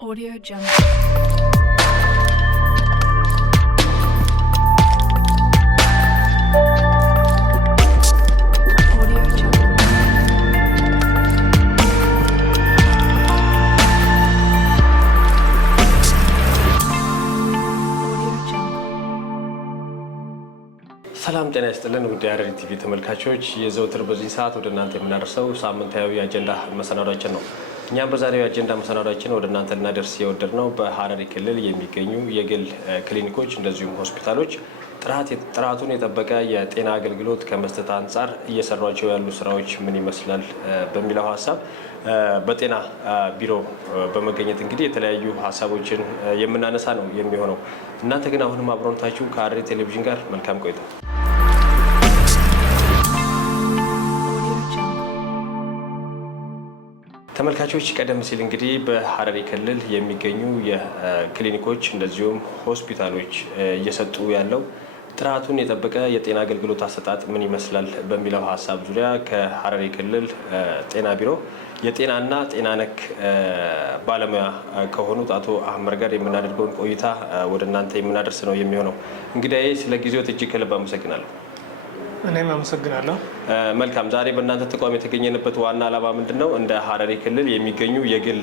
Audio Jungle. Audio Jungle. Audio Jungle. ሰላም ጤና ይስጥልን ውድ የሐረሪ ቲቪ ተመልካቾች፣ የዘውትር በዚህ ሰዓት ወደ እናንተ የምናደርሰው ሳምንታዊ አጀንዳ መሰናዷችን ነው። እኛም በዛሬው አጀንዳ መሰናዷችን ወደ እናንተ ልናደርስ የወደድነው በሐረሪ ክልል የሚገኙ የግል ክሊኒኮች እንደዚሁም ሆስፒታሎች ጥራቱን የጠበቀ የጤና አገልግሎት ከመስጠት አንጻር እየሰሯቸው ያሉ ስራዎች ምን ይመስላል በሚለው ሀሳብ በጤና ቢሮ በመገኘት እንግዲህ የተለያዩ ሀሳቦችን የምናነሳ ነው የሚሆነው። እናንተ ግን አሁንም አብሮነታችሁ ከሐረሪ ቴሌቪዥን ጋር መልካም ቆይታ። ተመልካቾች ቀደም ሲል እንግዲህ በሐረሪ ክልል የሚገኙ የክሊኒኮች እንደዚሁም ሆስፒታሎች እየሰጡ ያለው ጥራቱን የጠበቀ የጤና አገልግሎት አሰጣጥ ምን ይመስላል በሚለው ሀሳብ ዙሪያ ከሐረሪ ክልል ጤና ቢሮ የጤናና ጤና ነክ ባለሙያ ከሆኑት አቶ አህመድ ጋር የምናደርገውን ቆይታ ወደ እናንተ የምናደርስ ነው የሚሆነው። እንግዲህ ስለ ጊዜው እጅግ ከልብ አመሰግናለሁ። እኔም አመሰግናለሁ። መልካም። ዛሬ በእናንተ ተቋም የተገኘንበት ዋና ዓላማ ምንድነው? እንደ ሐረሪ ክልል የሚገኙ የግል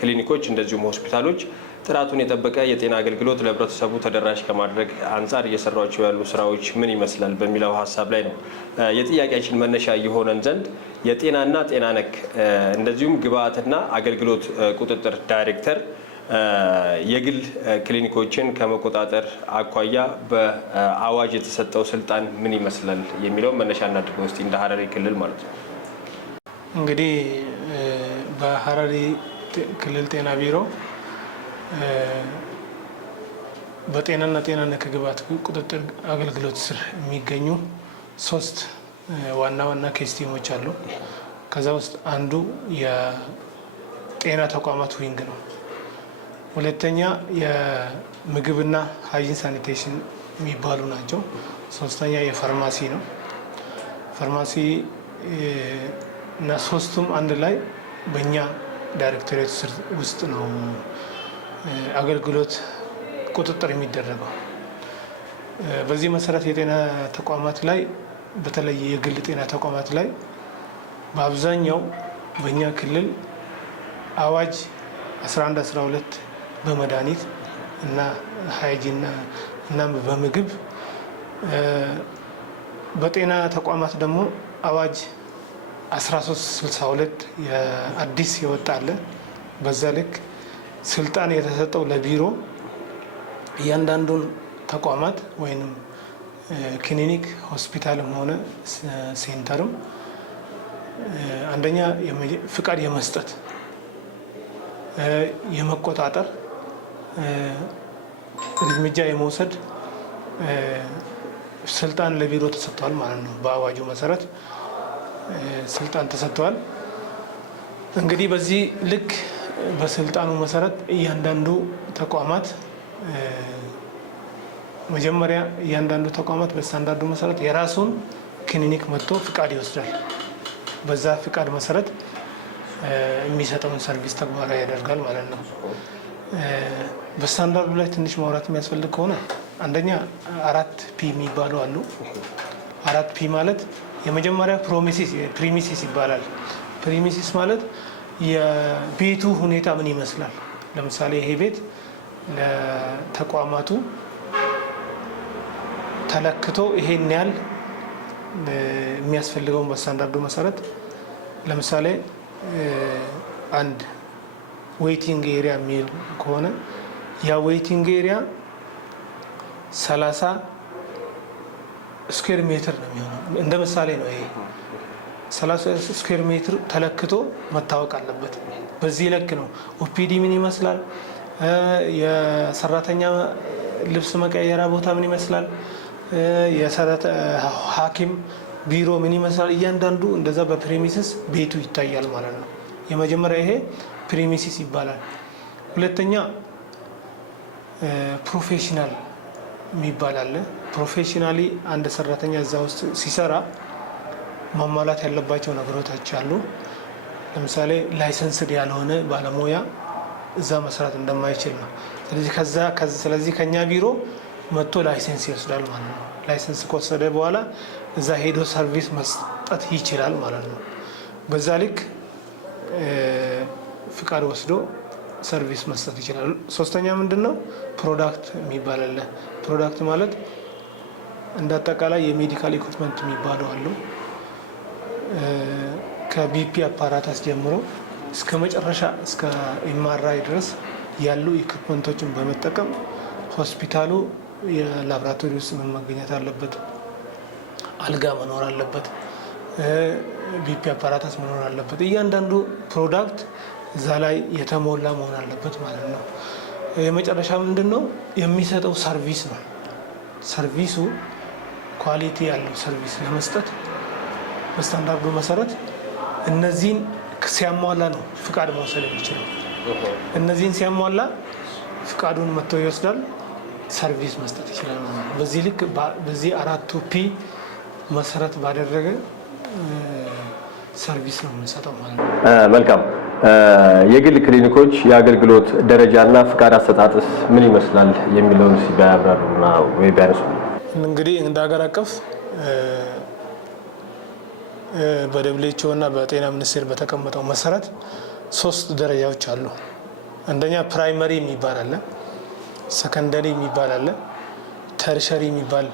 ክሊኒኮች እንደዚሁም ሆስፒታሎች ጥራቱን የጠበቀ የጤና አገልግሎት ለህብረተሰቡ ተደራሽ ከማድረግ አንጻር እየሰሯቸው ያሉ ስራዎች ምን ይመስላል በሚለው ሀሳብ ላይ ነው። የጥያቄያችን መነሻ የሆነን ዘንድ የጤናና ጤና ነክ እንደዚሁም ግብአትና አገልግሎት ቁጥጥር ዳይሬክተር የግል ክሊኒኮችን ከመቆጣጠር አኳያ በአዋጅ የተሰጠው ስልጣን ምን ይመስላል የሚለው መነሻ እናድርገው እስቲ እንደ ሐረሪ ክልል ማለት ነው። እንግዲህ በሐረሪ ክልል ጤና ቢሮ በጤናና ጤና ነክ ግብዓት ቁጥጥር አገልግሎት ስር የሚገኙ 3 ዋና ዋና ኬስቲሞች አሉ። ከዛ ውስጥ አንዱ የጤና ተቋማት ዊንግ ነው። ሁለተኛ የምግብና ሃይጂን ሳኒቴሽን የሚባሉ ናቸው። ሶስተኛ የፋርማሲ ነው። ፋርማሲ እና ሶስቱም አንድ ላይ በእኛ ዳይሬክቶሬት ስር ውስጥ ነው አገልግሎት ቁጥጥር የሚደረገው። በዚህ መሰረት የጤና ተቋማት ላይ በተለይ የግል ጤና ተቋማት ላይ በአብዛኛው በእኛ ክልል አዋጅ 1112 በመድኃኒት እና ሃይጂን እና በምግብ በጤና ተቋማት ደግሞ አዋጅ 1362 አዲስ የወጣለ በዛ ልክ ስልጣን የተሰጠው ለቢሮ እያንዳንዱን ተቋማት ወይም ክሊኒክ ሆስፒታልም ሆነ ሴንተርም አንደኛ ፍቃድ የመስጠት የመቆጣጠር እርምጃ የመውሰድ ስልጣን ለቢሮ ተሰጥቷል ማለት ነው። በአዋጁ መሰረት ስልጣን ተሰጥቷል። እንግዲህ በዚህ ልክ በስልጣኑ መሰረት እያንዳንዱ ተቋማት መጀመሪያ እያንዳንዱ ተቋማት በስታንዳርዱ መሰረት የራሱን ክሊኒክ መጥቶ ፍቃድ ይወስዳል። በዛ ፍቃድ መሰረት የሚሰጠውን ሰርቪስ ተግባራዊ ያደርጋል ማለት ነው። በስታንዳርዱ ላይ ትንሽ ማውራት የሚያስፈልግ ከሆነ አንደኛ 4P የሚባሉ አሉ። 4P ማለት የመጀመሪያ ፕሪሚሲስ ይባላል። ፕሪሚሲስ ማለት የቤቱ ሁኔታ ምን ይመስላል። ለምሳሌ ይሄ ቤት ለተቋማቱ ተለክቶ ይሄን ያህል የሚያስፈልገውን በስታንዳርዱ መሰረት ለምሳሌ አንድ ዌይቲንግ ኤሪያ የሚል ከሆነ ያ ዌይቲንግ ኤሪያ 30 ስኩዌር ሜትር ነው የሚሆነው። እንደ ምሳሌ ነው ይሄ 30 ስኩዌር ሜትር ተለክቶ መታወቅ አለበት። በዚህ ልክ ነው ኦፒዲ ምን ይመስላል፣ የሰራተኛ ልብስ መቀየሪያ ቦታ ምን ይመስላል፣ ሐኪም ቢሮ ምን ይመስላል፣ እያንዳንዱ እንደዛ በፕሪሚሲስ ቤቱ ይታያል ማለት ነው። የመጀመሪያ ይሄ ፕሪሚሲስ ይባላል። ሁለተኛ ፕሮፌሽናል የሚባል አለ። ፕሮፌሽናሊ አንድ ሰራተኛ እዛ ውስጥ ሲሰራ ማሟላት ያለባቸው ነገሮች አሉ። ለምሳሌ ላይሰንስድ ያልሆነ ባለሙያ እዛ መስራት እንደማይችል ነው። ስለዚህ ከኛ ቢሮ መጥቶ ላይሰንስ ይወስዳል ማለት ነው። ላይሰንስ ከወሰደ በኋላ እዛ ሄዶ ሰርቪስ መስጠት ይችላል ማለት ነው። በዛ ልክ ፍቃድ ወስዶ ሰርቪስ መስጠት ይችላል። ሶስተኛ ምንድነው ፕሮዳክት የሚባል አለ። ፕሮዳክት ማለት እንደ አጠቃላይ የሜዲካል ኢኩፕመንት የሚባለው አሉ። ከቢፒ አፓራታስ ጀምሮ እስከ መጨረሻ እስከ ኤምአርአይ ድረስ ያሉ ኢኩፕመንቶችን በመጠቀም ሆስፒታሉ የላብራቶሪ ውስጥ መገኘት አለበት። አልጋ መኖር አለበት። ቢፒ አፓራታስ መኖር አለበት። እያንዳንዱ ፕሮዳክት እዛ ላይ የተሞላ መሆን አለበት ማለት ነው። የመጨረሻ ምንድን ነው የሚሰጠው ሰርቪስ ነው። ሰርቪሱ ኳሊቲ ያለው ሰርቪስ ለመስጠት በስታንዳርዱ መሰረት እነዚህን ሲያሟላ ነው ፍቃድ መውሰድ የሚችለው። እነዚህን ሲያሟላ ፍቃዱን መጥቶ ይወስዳል፣ ሰርቪስ መስጠት ይችላል ማለት ነው። በዚህ ልክ በዚህ 4 ፒ መሰረት ባደረገ ሰርቪስ ነው የምንሰጠው ማለት ነው። መልካም። የግል ክሊኒኮች የአገልግሎት ደረጃና ፍቃድ አሰጣጥስ ምን ይመስላል የሚለውን ሲያብራሩና ወይ ቢያነሱ። እንግዲህ እንደ ሀገር አቀፍ በደብሊውኤችኦ እና በጤና ሚኒስቴር በተቀመጠው መሰረት 3 ደረጃዎች አሉ። አንደኛ ፕራይመሪ የሚባል አለ፣ ሰከንደሪ የሚባል አለ፣ ተርሸሪ የሚባል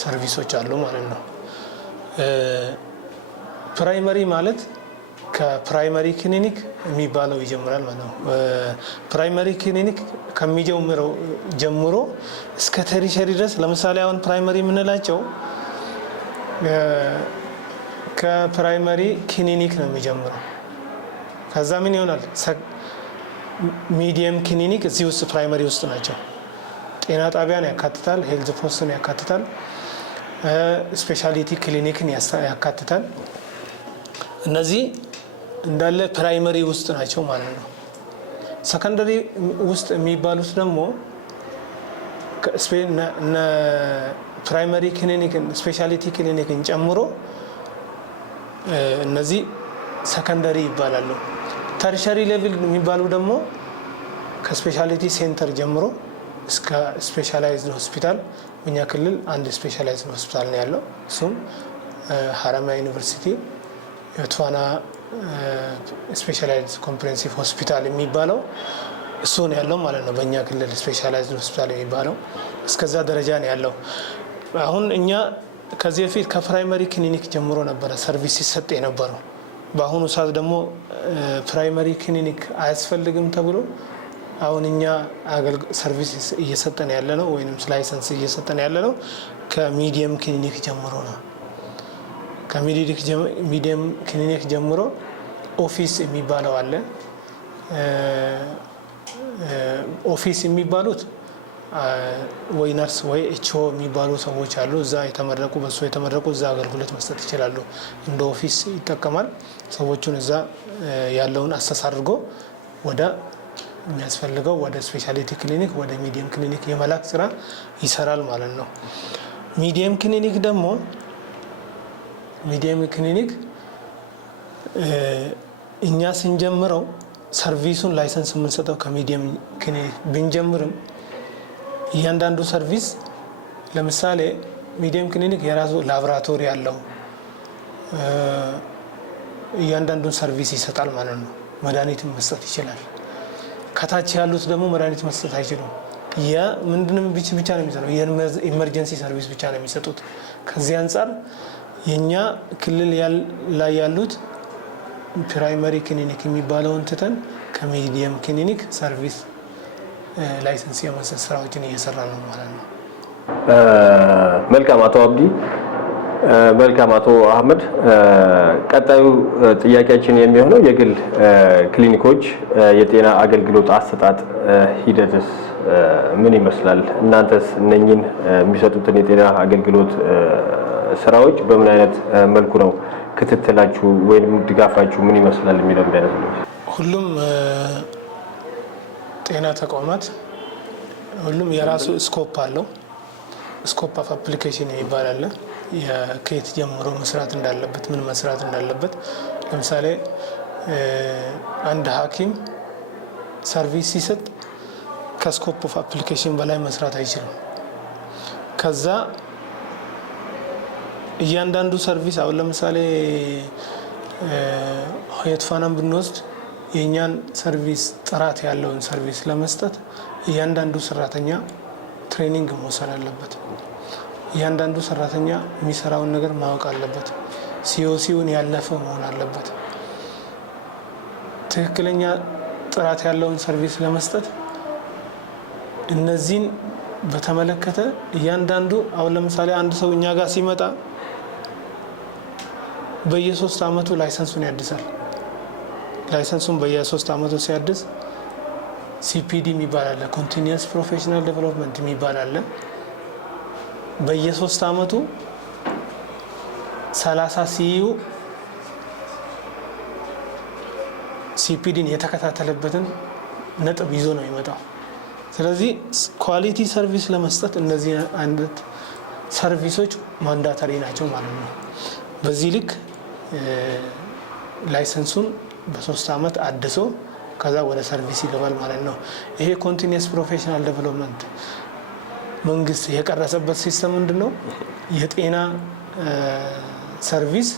ሰርቪሶች አሉ ማለት ነው። ፕራይመሪ ማለት ከፕራይመሪ ክሊኒክ የሚባለው ይጀምራል ማለት ነው። ፕራይመሪ ክሊኒክ ከሚጀምረው ጀምሮ እስከ ተርሸሪ ድረስ ለምሳሌ አሁን ፕራይመሪ የምንላቸው ከፕራይመሪ ክሊኒክ ነው የሚጀምረው። ከዛ ምን ይሆናል? ሚዲየም ክሊኒክ እዚህ ውስጥ ፕራይመሪ ውስጥ ናቸው። ጤና ጣቢያን ያካትታል፣ ሄልዝ ፖስትን ያካትታል፣ ስፔሻሊቲ ክሊኒክን ያካትታል። እነዚህ እንዳለ ፕራይመሪ ውስጥ ናቸው ማለት ነው። ሰከንደሪ ውስጥ የሚባሉት ደግሞ ፕራይመሪ ክሊኒክን ስፔሻሊቲ ክሊኒክን ጨምሮ እነዚህ ሰከንደሪ ይባላሉ። ተርሸሪ ሌቭል የሚባሉ ደግሞ ከስፔሻሊቲ ሴንተር ጀምሮ እስከ ስፔሻላይዝድ ሆስፒታል፣ እኛ ክልል አንድ ስፔሻላይዝድ ሆስፒታል ነው ያለው። እሱም ሀረማያ ዩኒቨርሲቲ የቱዋና ስፔሻላይዝድ ኮምፕሬሄንሲቭ ሆስፒታል የሚባለው እሱ ነው ያለው ማለት ነው። በእኛ ክልል ስፔሻላይዝድ ሆስፒታል የሚባለው እስከዛ ደረጃ ነው ያለው። አሁን እኛ ከዚህ በፊት ከፕራይመሪ ክሊኒክ ጀምሮ ነበረ ሰርቪስ ሲሰጥ የነበረው። በአሁኑ ሰዓት ደግሞ ፕራይመሪ ክሊኒክ አያስፈልግም ተብሎ አሁን እኛ ሰርቪስ እየሰጠን ያለ ነው ወይም ላይሰንስ እየሰጠን ያለ ነው ከሚዲየም ክሊኒክ ጀምሮ ነው። ከሚዲየም ክሊኒክ ጀምሮ ኦፊስ የሚባለው አለ። ኦፊስ የሚባሉት ወይ ነርስ ወይ ኤችኦ የሚባሉ ሰዎች አሉ። እዛ የተመረቁ በሱ የተመረቁ እዛ አገልግሎት መስጠት ይችላሉ። እንደ ኦፊስ ይጠቀማል። ሰዎቹን እዛ ያለውን አሰስ አድርጎ ወደ የሚያስፈልገው ወደ ስፔሻሊቲ ክሊኒክ ወደ ሚዲየም ክሊኒክ የመላክ ስራ ይሰራል ማለት ነው። ሚዲየም ክሊኒክ ደግሞ እኛ ስንጀምረው ሰርቪሱን ላይሰንስ የምንሰጠው ከሚዲየም ክሊኒክ ብንጀምርም እያንዳንዱ ሰርቪስ ለምሳሌ ሚዲየም ክሊኒክ የራሱ ላቦራቶሪ አለው። እያንዳንዱን ሰርቪስ ይሰጣል ማለት ነው። መድኃኒትን መስጠት ይችላል። ከታች ያሉት ደግሞ መድኃኒት መስጠት አይችሉም። ምንድነው ብቻ ነው የሚሰጠው የኢመርጀንሲ ሰርቪስ ብቻ ነው የሚሰጡት። ከዚህ አንጻር የኛ ክልል ላይ ያሉት ፕራይመሪ ክሊኒክ የሚባለውን ትተን ከሚዲየም ክሊኒክ ሰርቪስ ላይሰንስ የመስጠት ስራዎችን እየሰራ ነው ማለት ነው። መልካም አቶ አብዲ። መልካም አቶ አህመድ። ቀጣዩ ጥያቄያችን የሚሆነው የግል ክሊኒኮች የጤና አገልግሎት አሰጣጥ ሂደትስ ምን ይመስላል? እናንተስ እነኚህን የሚሰጡትን የጤና አገልግሎት ስራዎች በምን አይነት መልኩ ነው ክትትላችሁ ወይም ድጋፋችሁ ምን ይመስላል የሚለው ቢያነሱ። ሁሉም ጤና ተቋማት ሁሉም የራሱ ስኮፕ አለው። ስኮፕ ኦፍ አፕሊኬሽን ይባላል። ከየት ጀምሮ መስራት እንዳለበት ምን መስራት እንዳለበት። ለምሳሌ አንድ ሐኪም ሰርቪስ ሲሰጥ ከስኮፕ ኦፍ አፕሊኬሽን በላይ መስራት አይችልም። ከዛ እያንዳንዱ ሰርቪስ አሁን ለምሳሌ ሄትፋናን ብንወስድ የኛን ሰርቪስ ጥራት ያለውን ሰርቪስ ለመስጠት እያንዳንዱ ሰራተኛ ትሬኒንግ መውሰድ አለበት። እያንዳንዱ ሰራተኛ የሚሰራውን ነገር ማወቅ አለበት። ሲኦሲውን ያለፈ መሆን አለበት። ትክክለኛ ጥራት ያለውን ሰርቪስ ለመስጠት እነዚህን በተመለከተ እያንዳንዱ አሁን ለምሳሌ አንድ ሰው እኛ ጋር ሲመጣ በየ3 አመቱ ላይሰንሱን ያድሳል። ላይሰንሱን በየ3 አመቱ ሲያድስ ሲፒዲ የሚባል አለ፣ ኮንቲኒየስ ፕሮፌሽናል ዴቨሎፕመንት የሚባል አለ። በየ3 አመቱ 30 ሲዩ ሲፒዲን የተከታተለበትን ነጥብ ይዞ ነው የሚመጣው። ስለዚህ ኳሊቲ ሰርቪስ ለመስጠት እነዚህ አይነት ሰርቪሶች ማንዳተሪ ናቸው ማለት ነው። በዚህ ልክ ላይሰንሱን በ3 አመት አድሶ ከዛ ወደ ሰርቪስ ይገባል ማለት ነው። ይሄ ኮንቲኒየስ ፕሮፌሽናል ዴቨሎፕመንት መንግስት የቀረጸበት ሲስተም ምንድነው? የጤና ሰርቪስ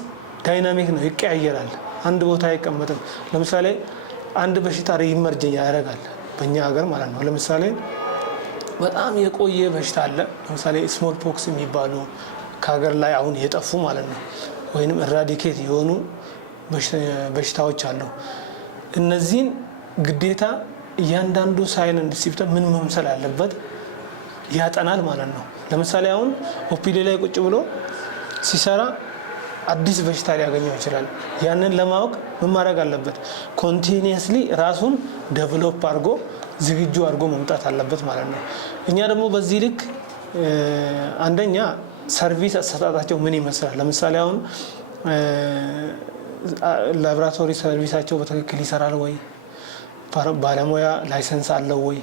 ዳይናሚክ ነው፣ ይቀያየራል። አንድ ቦታ አይቀመጥም። ለምሳሌ አንድ በሽታ ሪኢመርጅ ያደርጋል በእኛ ሀገር ማለት ነው። ለምሳሌ በጣም የቆየ በሽታ አለ። ለምሳሌ ስሞል ፖክስ የሚባሉ ከሀገር ላይ አሁን የጠፉ ማለት ነው፣ ወይንም ኢራዲኬት የሆኑ በሽታዎች አሉ። እነዚህን ግዴታ እያንዳንዱ ሳይን ኤንድ ሲምፕተም ምን መምሰል አለበት ያጠናል ማለት ነው። ለምሳሌ አሁን ኦፒዲ ላይ ቁጭ ብሎ ሲሰራ አዲስ በሽታ ሊያገኘው ይችላል። ያንን ለማወቅ ምን ማድረግ አለበት? ኮንቲኒየስሊ ራሱን ዴቨሎፕ አድርጎ ዝግጁ አድርጎ መምጣት አለበት ማለት ነው። እኛ ደግሞ በዚህ ልክ አንደኛ ሰርቪስ አሰጣጣቸው ምን ይመስላል? ለምሳሌ አሁን ላብራቶሪ ሰርቪሳቸው በትክክል ይሰራል ወይ? ባለሙያ ላይሰንስ አለው ወይ?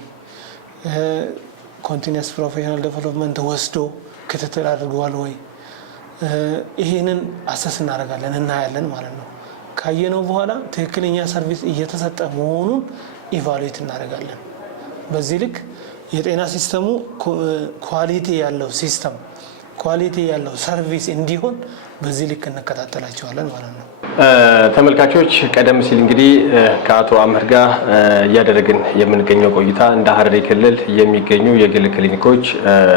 ኮንቲኒየስ ፕሮፌሽናል ዴቨሎፕመንት ወስዶ ክትትል አድርገዋል ወይ? ይሄንን አሰስ እናደርጋለን፣ እናያለን ማለት ነው። ካየነው በኋላ ትክክለኛ ሰርቪስ እየተሰጠ መሆኑን ኢቫሉዌት እናደርጋለን። በዚህ ልክ የጤና ሲስተሙ ኳሊቲ ያለው ሲስተም፣ ኳሊቲ ያለው ሰርቪስ እንዲሆን በዚህ ልክ እንከታተላቸዋለን ማለት ነው። ተመልካቾች ቀደም ሲል እንግዲህ ከአቶ አምር ጋር እያደረግን የምንገኘው ቆይታ እንደ ሐረሪ ክልል የሚገኙ የግል ክሊኒኮች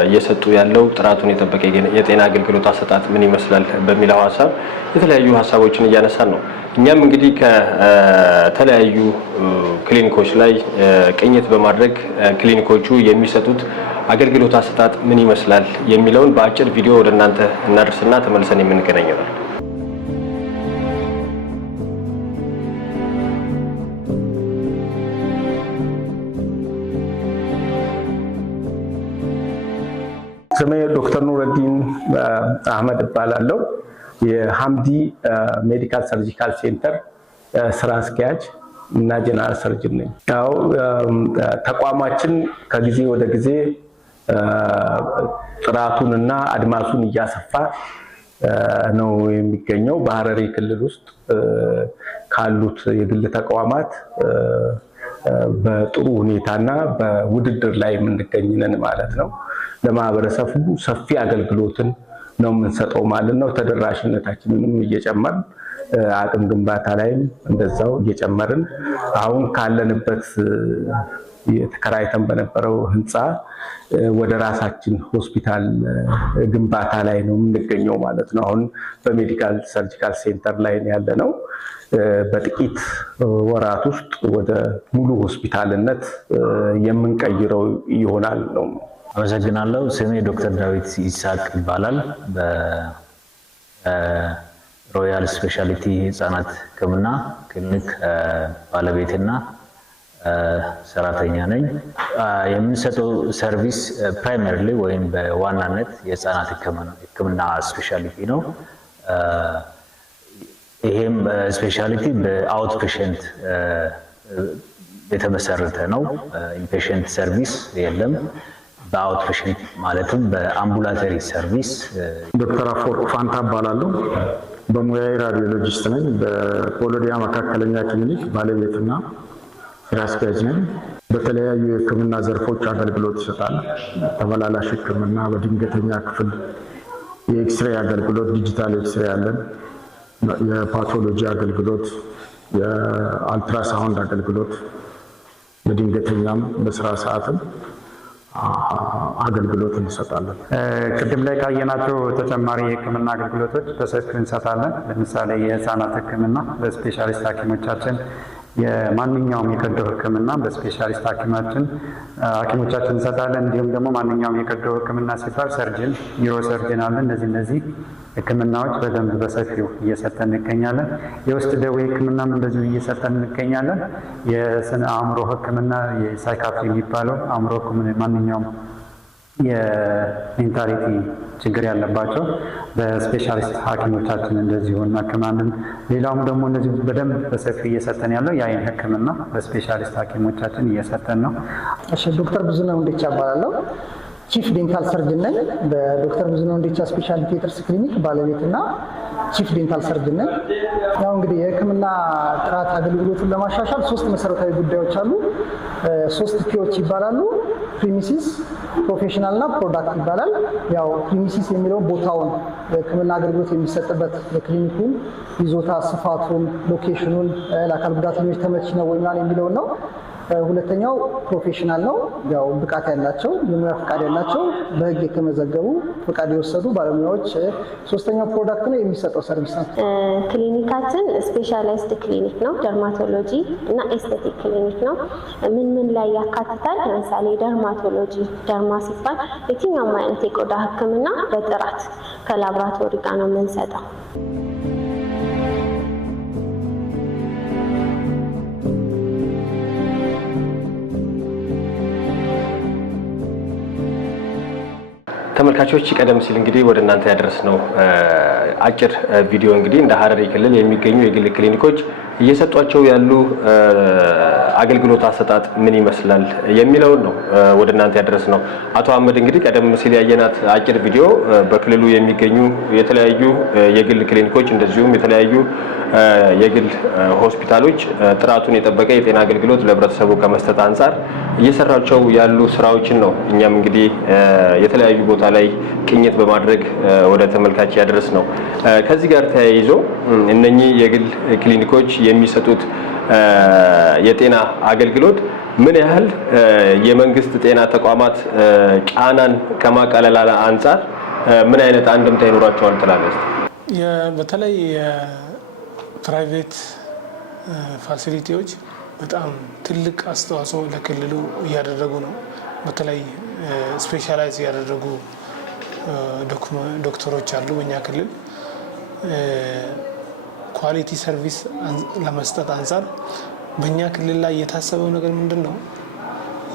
እየሰጡ ያለው ጥራቱን የጠበቀ የጤና አገልግሎት አሰጣጥ ምን ይመስላል በሚለው ሀሳብ የተለያዩ ሀሳቦችን እያነሳን ነው። እኛም እንግዲህ ከተለያዩ ክሊኒኮች ላይ ቅኝት በማድረግ ክሊኒኮቹ የሚሰጡት አገልግሎት አሰጣጥ ምን ይመስላል የሚለውን በአጭር ቪዲዮ ወደ እናንተ እናደርስና ተመልሰን የምንገናኝ ይሆናል። ስሜ ዶክተር ኑረዲን አህመድ እባላለሁ። የሐምዲ ሜዲካል ሰርጂካል ሴንተር ስራ አስኪያጅ እና ጀነራል ሰርጅን ነኝ። ያው ተቋማችን ከጊዜ ወደ ጊዜ ጥራቱንና አድማሱን እያሰፋ ነው የሚገኘው። በሐረሪ ክልል ውስጥ ካሉት የግል ተቋማት በጥሩ ሁኔታና በውድድር ላይ የምንገኝነን ማለት ነው። ለማህበረሰቡ ሰፊ አገልግሎትን ነው የምንሰጠው ማለት ነው። ተደራሽነታችንንም እየጨመርን አቅም ግንባታ ላይም እንደዛው እየጨመርን አሁን ካለንበት የተከራይተን በነበረው ህንፃ ወደ ራሳችን ሆስፒታል ግንባታ ላይ ነው የምንገኘው ማለት ነው። አሁን በሜዲካል ሰርጂካል ሴንተር ላይ ያለ ነው። በጥቂት ወራት ውስጥ ወደ ሙሉ ሆስፒታልነት የምንቀይረው ይሆናል ነው። አመሰግናለሁ። ስሜ ዶክተር ዳዊት ይስሐቅ ይባላል። በሮያል ስፔሻሊቲ ህፃናት ህክምና ክሊኒክ ባለቤትና ሰራተኛ ነኝ። የምንሰጠው ሰርቪስ ፕራይመሪሊ ወይም በዋናነት የህፃናት ህክምና ስፔሻሊቲ ነው። ይሄም ስፔሻሊቲ በአውት ፔሸንት የተመሰረተ ነው። ኢንፔሸንት ሰርቪስ የለም። በአውት ፔሸንት ማለትም በአምቡላተሪ ሰርቪስ። ዶክተር አፈወርቅ ፋንታ እባላለሁ። በሙያዬ ራዲዮሎጂስት ነኝ። በፖሎዲያ መካከለኛ ክሊኒክ ባለቤትና ስራ አስኪያጅ ነኝ። በተለያዩ የሕክምና ዘርፎች አገልግሎት ይሰጣል። ተመላላሽ ሕክምና፣ በድንገተኛ ክፍል የኤክስሬይ አገልግሎት፣ ዲጂታል ኤክስሬይ አለን፣ የፓቶሎጂ አገልግሎት፣ የአልትራሳውንድ አገልግሎት፣ በድንገተኛም በስራ ሰዓትም አገልግሎት እንሰጣለን። ቅድም ላይ ካየናቸው ተጨማሪ የሕክምና አገልግሎቶች በሰፊው እንሰጣለን። ለምሳሌ የህፃናት ሕክምና በስፔሻሊስት ሐኪሞቻችን፣ የማንኛውም የቀዶ ሕክምና በስፔሻሊስት ሐኪሞቻችን እንሰጣለን። እንዲሁም ደግሞ ማንኛውም የቀዶ ሕክምና ሲባል ሰርጅን፣ ኒውሮ ሰርጅን አለ። እነዚህ ሕክምናዎች በደንብ በሰፊው እየሰጠን እንገኛለን። የውስጥ ደዌ ሕክምናም እንደዚሁ እየሰጠን እንገኛለን። የስነ አእምሮ ሕክምና የሳይካትሪ የሚባለው አእምሮ ሕክምና ማንኛውም የሜንታሊቲ ችግር ያለባቸው በስፔሻሊስት ሐኪሞቻችን እንደዚሁ እናክማለን። ሌላውም ደግሞ እነዚህ በደንብ በሰፊው እየሰጠን ያለው የአይን ሕክምና በስፔሻሊስት ሐኪሞቻችን እየሰጠን ነው። እሺ፣ ዶክተር ብዙነህ ሁንዴቻ እባላለሁ። ቺፍ ዴንታል ሰርጅን ነኝ። በዶክተር ብዙነህ ሁንዴቻ ስፔሻሊቲ የጥርስ ክሊኒክ ባለቤትና ቺፍ ዴንታል ሰርጅን ነኝ። ያው እንግዲህ የሕክምና ጥራት አገልግሎቱን ለማሻሻል 3 መሰረታዊ ጉዳዮች አሉ። 3 ፒዎች ይባላሉ። ፕሪሚሲስ፣ ፕሮፌሽናል እና ፕሮዳክት ይባላል። ያው ፕሪሚሲስ የሚለው ቦታውን የሕክምና አገልግሎት የሚሰጥበት የክሊኒኩን ይዞታ፣ ስፋቱን፣ ሎኬሽኑን፣ ለአካል ጉዳተኞች ተመቺ ነው ወይ ምናምን የሚለውን ነው። ሁለተኛው ፕሮፌሽናል ነው። ያው ብቃት ያላቸው የሙያ ፈቃድ ያላቸው በህግ የተመዘገቡ ፈቃድ የወሰዱ ባለሙያዎች። ሶስተኛው ፕሮዳክት ነው፣ የሚሰጠው ሰርቪስ ነው። ክሊኒካችን ስፔሻላይዝድ ክሊኒክ ነው። ደርማቶሎጂ እና ኤስቴቲክ ክሊኒክ ነው። ምን ላይ ያካትታል? ለምሳሌ ደርማቶሎጂ፣ ደርማ ሲባል የትኛውም አይነት የቆዳ ህክምና በጥራት ከላብራቶሪ ጋር ነው የምንሰጠው። ተመልካቾች ቀደም ሲል እንግዲህ ወደ እናንተ ያደረስነው አጭር ቪዲዮ እንግዲህ እንደ ሐረሪ ክልል የሚገኙ የግል ክሊኒኮች እየሰጧቸው ያሉ አገልግሎት አሰጣጥ ምን ይመስላል የሚለውን ነው ወደ እናንተ ያደረስነው። አቶ አህመድ እንግዲህ ቀደም ሲል ያየናት አጭር ቪዲዮ በክልሉ የሚገኙ የተለያዩ የግል ክሊኒኮች እንደዚሁም የተለያዩ የግል ሆስፒታሎች ጥራቱን የጠበቀ የጤና አገልግሎት ለህብረተሰቡ ከመስጠት አንጻር እየሰራቸው ያሉ ስራዎችን ነው እኛም እንግዲህ የተለያዩ ቦታ ላይ ቅኝት በማድረግ ወደ ተመልካች ያደረስነው። ከዚህ ጋር ተያይዞ እነኚህ የግል ክሊኒኮች የሚሰጡት የጤና አገልግሎት ምን ያህል የመንግስት ጤና ተቋማት ጫናን ከማቃለል አንጻር ምን አይነት አንድምታ ይኖራቸዋል ትላለህ? በተለይ የፕራይቬት ፋሲሊቲዎች በጣም ትልቅ አስተዋጽኦ ለክልሉ እያደረጉ ነው። በተለይ ስፔሻላይዝ ያደረጉ ዶክተሮች አሉ በእኛ ክልል። ኳሊቲ ሰርቪስ ለመስጠት አንጻር በእኛ ክልል ላይ የታሰበው ነገር ምንድን ነው?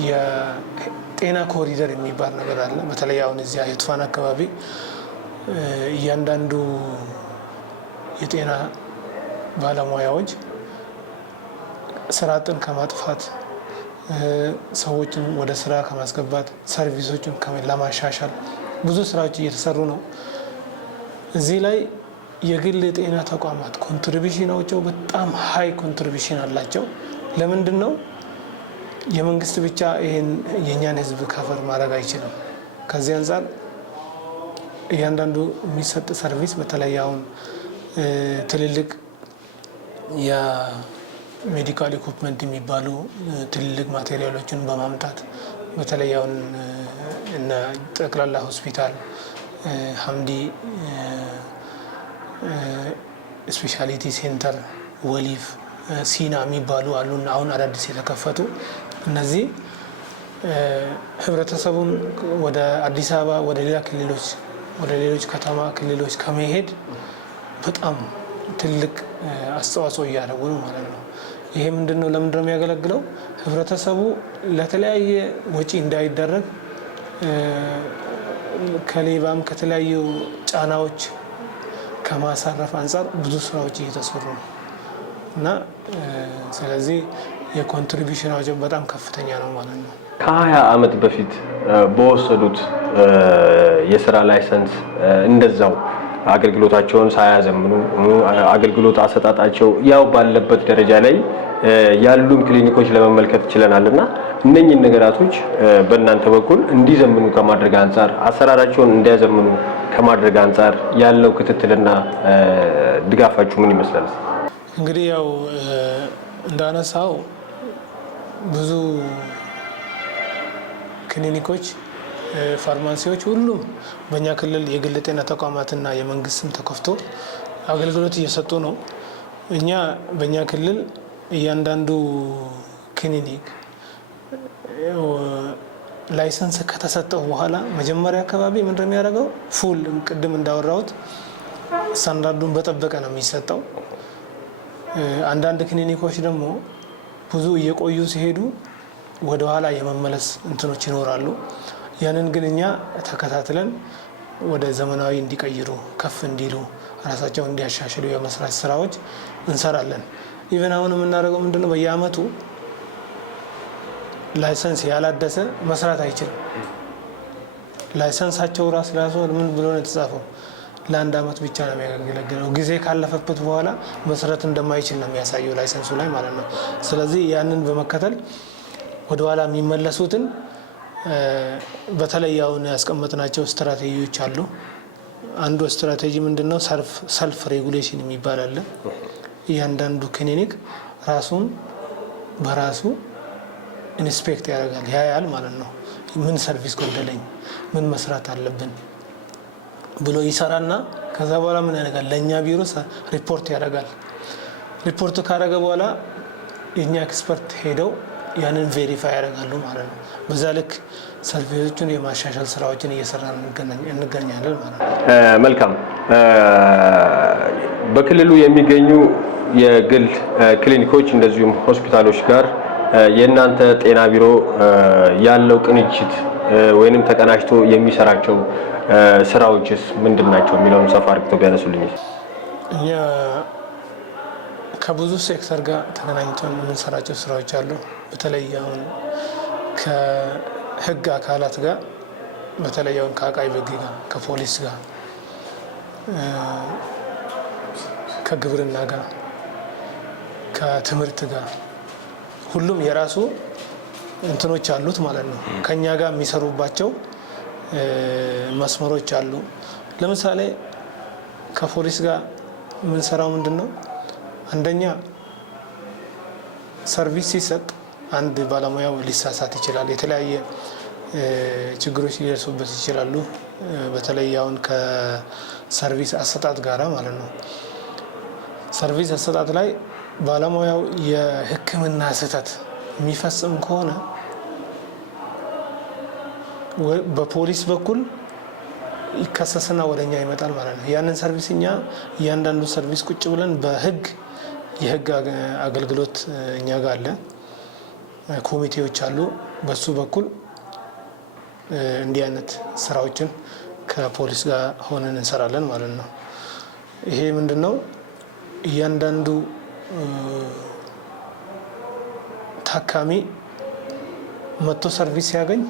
የጤና ኮሪደር የሚባል ነገር አለ። በተለይ አሁን እዚያ የቱፋን አካባቢ እያንዳንዱ የጤና ባለሙያዎች ስራ አጥን ከማጥፋት ሰዎችን ወደ ስራ ከማስገባት ሰርቪሶችን ለማሻሻል ብዙ ስራዎች እየተሰሩ ነው። እዚህ ላይ የግል የጤና ተቋማት ኮንትሪቢሽናቸው በጣም ሀይ ኮንትሪቢሽን አላቸው። ለምንድን ነው? የመንግስት ብቻ ይሄን የእኛን ህዝብ ከፈር ማድረግ አይችልም። ከዚህ አንጻር እያንዳንዱ የሚሰጥ ሰርቪስ በተለይ አሁን ትልልቅ የሜዲካል ኢኩፕመንት የሚባሉ ትልልቅ ማቴሪያሎችን በማምጣት በተለይ አሁን እነ ጠቅላላ ሆስፒታል፣ ሀምዲ ስፔሻሊቲ ሴንተር፣ ወሊፍ፣ ሲና የሚባሉ አሉና አሁን አዳዲስ የተከፈቱ እነዚህ ህብረተሰቡን ወደ አዲስ አበባ ወደ ሌላ ክልሎች ወደ ሌሎች ከተማ ክልሎች ከመሄድ በጣም ትልቅ አስተዋጽኦ እያደረጉ ነው ማለት ነው። ይሄ ምንድነው? ለምንድነው የሚያገለግለው? ህብረተሰቡ ለተለያየ ወጪ እንዳይደረግ ከሌባም ከተለያዩ ጫናዎች ከማሳረፍ አንጻር ብዙ ስራዎች እየተሰሩ ነው እና ስለዚህ የኮንትሪቢሽናቸው በጣም ከፍተኛ ነው ማለት ነው። ከ20 ዓመት በፊት በወሰዱት የስራ ላይሰንስ እንደዛው አገልግሎታቸውን ሳያዘምኑ አገልግሎት አሰጣጣቸው ያው ባለበት ደረጃ ላይ ያሉን ክሊኒኮች ለመመልከት ችለናልና እነኚህን ነገራቶች በእናንተ በኩል እንዲዘምኑ ከማድረግ አንፃር አሰራራቸውን እንዲያዘምኑ ከማድረግ አንፃር ያለው ክትትልና ድጋፋችሁ ምን ይመስላል? እንግዲህ ያው እንዳነሳው ብዙ ክሊኒኮች፣ ፋርማሲዎች ሁሉም በእኛ ክልል የግል ጤና ተቋማትና የመንግስትም ተከፍቶ አገልግሎት እየሰጡ ነው። እኛ በእኛ ክልል እያንዳንዱ ክሊኒክ ላይሰንስ ከተሰጠው በኋላ መጀመሪያ አካባቢ ምንድን ነው የሚያደርገው? ፉል ቅድም እንዳወራሁት ስታንዳርዱን በጠበቀ ነው የሚሰጠው። አንዳንድ ክሊኒኮች ደግሞ ብዙ እየቆዩ ሲሄዱ ወደኋላ የመመለስ እንትኖች ይኖራሉ። ያንን ግን እኛ ተከታትለን ወደ ዘመናዊ እንዲቀይሩ ከፍ እንዲሉ ራሳቸውን እንዲያሻሽሉ የመስራት ስራዎች እንሰራለን። ኢቨን አሁን የምናደርገው ምንድነው በየአመቱ ላይሰንስ ያላደሰ መስራት አይችልም። ላይሰንሳቸው ራሱ ምን ብሎ ነው የተጻፈው? ለአንድ አመት ብቻ ነው የሚያገለግለው። ጊዜ ካለፈበት በኋላ መስራት እንደማይችል ነው የሚያሳየው ላይሰንሱ ላይ ማለት ነው። ስለዚህ ያንን በመከተል ወደ ኋላ የሚመለሱትን በተለይ አሁን ያስቀመጥናቸው ስትራቴጂዎች አሉ። አንዱ ስትራቴጂ ምንድነው? ሰልፍ ሬጉሌሽን የሚባል አለ። እያንዳንዱ ክሊኒክ ራሱን በራሱ ኢንስፔክት ያደርጋል፣ ያያል ማለት ነው። ምን ሰርቪስ ጎደለኝ፣ ምን መስራት አለብን ብሎ ይሰራና ከዛ በኋላ ምን ያደርጋል? ለእኛ ቢሮ ሪፖርት ያደርጋል። ሪፖርት ካደረገ በኋላ የእኛ ኤክስፐርት ሄደው ያንን ቬሪፋይ ያደርጋሉ ማለት ነው። በዛ ልክ ሰርቪሶቹን የማሻሻል ስራዎችን እየሰራን እንገኛለን ማለት ነው። መልካም። በክልሉ የሚገኙ የግል ክሊኒኮች እንደዚሁም ሆስፒታሎች ጋር የእናንተ ጤና ቢሮ ያለው ቅንጅት ወይንም ተቀናጅቶ የሚሰራቸው ስራዎችስ ምንድን ናቸው የሚለውን ሰፋ አድርገው ቢያነሱልኝ። እኛ ከብዙ ሴክተር ጋር ተገናኝተን የምንሰራቸው ስራዎች አሉ። በተለይ አሁን ከህግ አካላት ጋር በተለይ አሁን ከአቃቤ ህግ ጋር፣ ከፖሊስ ጋር፣ ከግብርና ጋር፣ ከትምህርት ጋር ሁሉም የራሱ እንትኖች አሉት ማለት ነው። ከኛ ጋር የሚሰሩባቸው መስመሮች አሉ። ለምሳሌ ከፖሊስ ጋር የምንሰራው ምንድን ነው? አንደኛ ሰርቪስ ሲሰጥ አንድ ባለሙያው ሊሳሳት ይችላል። የተለያየ ችግሮች ሊደርሱበት ይችላሉ። በተለይ አሁን ከሰርቪስ አሰጣጥ ጋራ ማለት ነው። ሰርቪስ አሰጣጥ ላይ ባለሙያው የሕክምና ስህተት የሚፈጽም ከሆነ በፖሊስ በኩል ይከሰስና ወደኛ ይመጣል ማለት ነው። ያንን ሰርቪስ እኛ እያንዳንዱ ሰርቪስ ቁጭ ብለን የህግ አገልግሎት እኛ ጋር አለ፣ ኮሚቴዎች አሉ። በሱ በኩል እንዲህ አይነት ስራዎችን ከፖሊስ ጋር ሆነን እንሰራለን ማለት ነው። ይሄ ምንድነው? እያንዳንዱ ታካሚ መጥቶ ሰርቪስ ሲያገኝ